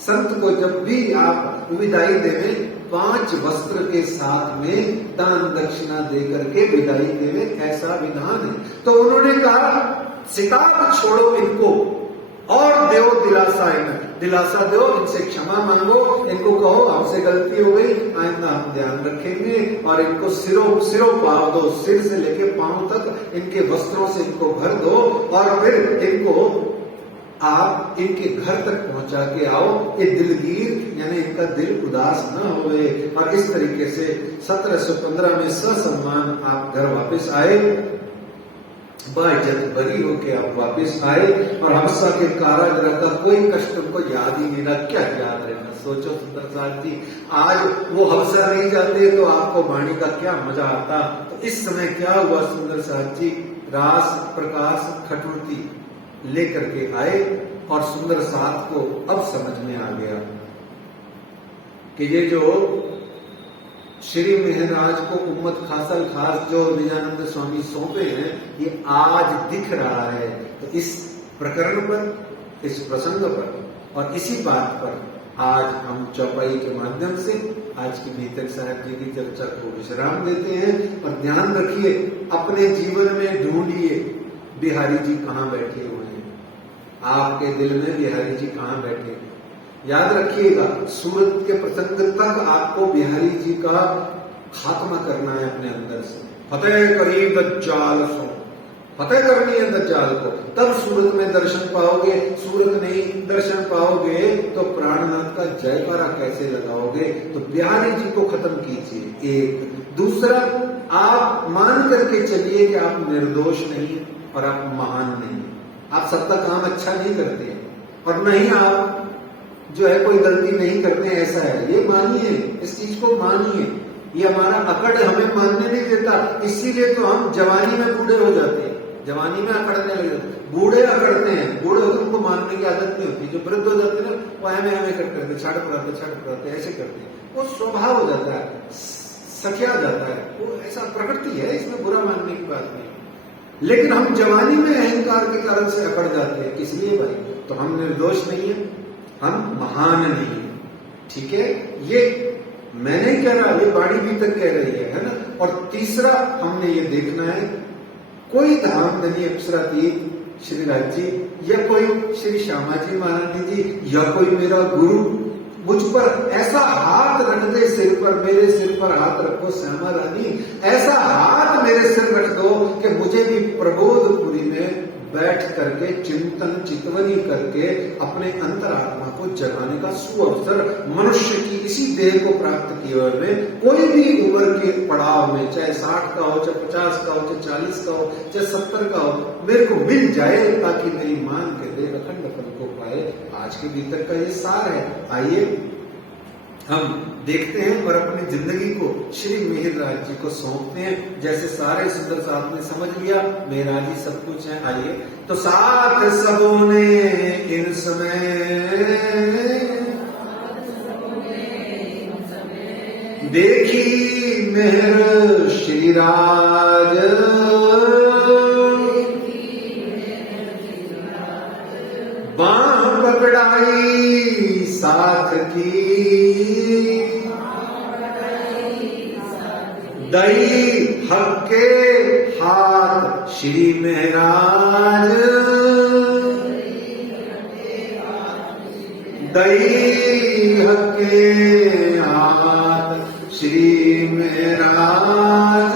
संत को जब भी आप विदाई देवे, 5 वस्त्र के साथ में दान दक्षिणा दे करके विदाई देवे, ऐसा विधान है। तो उन्होंने कहा सिताब छोड़ो इनको और देव दिलासा इन्हें, दिलासा दो, इनसे क्षमा मांगो, इनको कहो हमसे गलती हो गई, आइंदा हम ध्यान रखेंगे। और इनको सिरों पाव दो, सिर से लेके पांव तक इनके वस्त्रों से इनको भर दो, और फिर इनको आप इनके घर तक पहुंचा के आओ। ये दिलगीर यानी इनका दिल उदास न होए। और इस तरीके से 1715 में ससम्मान आप घर वापस आए, बाइज्जत बरी होके आप वापस आए। और हफ्सा के कारागृह का कोई कष्ट उनको याद ही नहीं रहा। क्या याद रहना, सोचो सुंदर साथ जी, आज वो हफ्सा नहीं जाते तो आपको वाणी का क्या मजा आता। तो इस समय क्या हुआ, सुंदर साथ जी रास प्रकाश खटुर्ती लेकर के आए, और सुंदर साथ को अब समझ में आ गया कि ये जो श्री महराज को उम्मत खासल खास जो निजानंद स्वामी सौंपे हैं, ये आज दिख रहा है। तो इस प्रकरण पर, इस प्रसंग पर और इसी बात पर आज हम चौपाई के माध्यम से आज की भीतर साहब जी की चर्चा को विश्राम देते हैं। और ध्यान रखिए, अपने जीवन में ढूंढिए बिहारी जी कहाँ बैठे हुए हैं, आपके दिल में बिहारी जी कहाँ बैठे हैं। याद रखिएगा, सूरत के प्रसंग तक आपको बिहारी जी का खात्मा करना है अपने अंदर से। फतेह करी दज्जाल सो, फतेह करनी है दज्जाल को, तब सूरत में दर्शन पाओगे। सूरत नहीं दर्शन पाओगे तो प्राणनाथ का जयकारा कैसे लगाओगे। तो बिहारी जी को खत्म कीजिए। एक दूसरा, आप मान करके चलिए कि आप निर्दोष नहीं और आप महान नहीं, आप सबका काम अच्छा नहीं करते और नहीं आप जो है कोई गलती नहीं करते, ऐसा है। ये मानिए, इस चीज को मानिए। ये हमारा अकड़ हमें मानने नहीं देता, इसीलिए तो हम जवानी में बूढ़े हो जाते हैं, जवानी में अकड़ने लग जाते हैं। बूढ़े अकड़ते हैं, बूढ़े होते उनको मानने की आदत नहीं होती। जो वृद्ध हो जाते हैं ना, वो हमें करते रहते, छाड़ पड़ाते ऐसे करते हैं। वो स्वभाव हो जाता है, सखिया जाता है, वो ऐसा प्रकृति है, इसमें बुरा मानने की बात नहीं। लेकिन हम जवानी में अहंकार के कारण से अकड़ जाते हैं। किस लिए भाई? तो हम निर्दोष नहीं है, हम महान नहीं, ठीक है। ये मैं नहीं कह रहा, ये बाणी भी तक कह रही है ना। और तीसरा हमने ये देखना है, कोई धाम धनी अप्सरातीत श्री राज जी या कोई श्री श्यामा जी महारानी जी या कोई मेरा गुरु मुझ पर ऐसा हाथ रख दे सिर पर, मेरे सिर पर हाथ रखो श्यामा रानी, ऐसा हाथ मेरे सिर रख दो कि मुझे भी प्रबोधपुरी में बैठ करके चिंतन चितवनी करके अपने अंतरात्मा को जगाने का सुअवसर मनुष्य की इसी देह को प्राप्त किए हुए में कोई भी उम्र के पड़ाव में, चाहे 60 का हो, चाहे 50 का हो, चाहे 40 का हो, चाहे 70 का हो, मेरे को मिल जाए ताकि मेरी मान के देह अखंड फल को पाए। आज के भीतर का ये सार है। आइए हम देखते हैं और अपनी जिंदगी को श्री मिहिरराज जी को सौंपते हैं। जैसे सारे सुंदर साथ ने समझ लिया मेरा जी सब कुछ है। आइए तो साथ सबों ने इन समय देखी मेहर श्री राज, बाह पकड़ाई साथ की, दई हक के हाथ श्री महराज, दई हक के हाथ श्री महराज।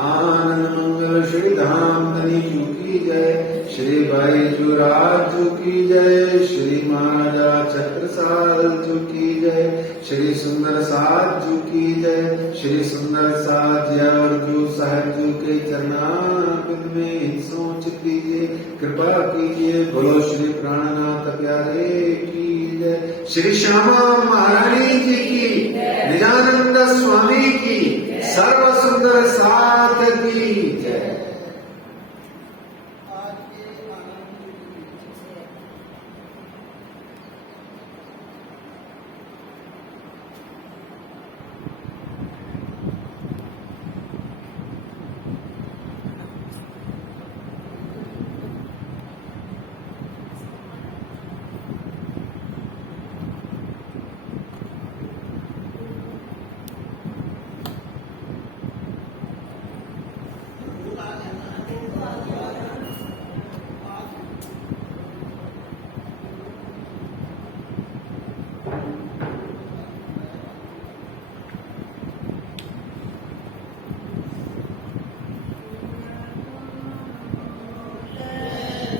आनंद मंगल श्री धाम धनी जी की जय, श्री भाई जुराज जी की जय, श्री महाराजा छत्रसाल जी की जय, श्री सुंदर साथ जी की जय, श्री सुंदर साथ और जो साहब जी के चरणारविंद में सोच कीजिए, कृपा कीजिए। बोलो श्री प्राणनाथ प्यारे की जय, श्री श्यामा महारानी जी की, निजानंद स्वामी की, सर्व सुंदर साथ की जय।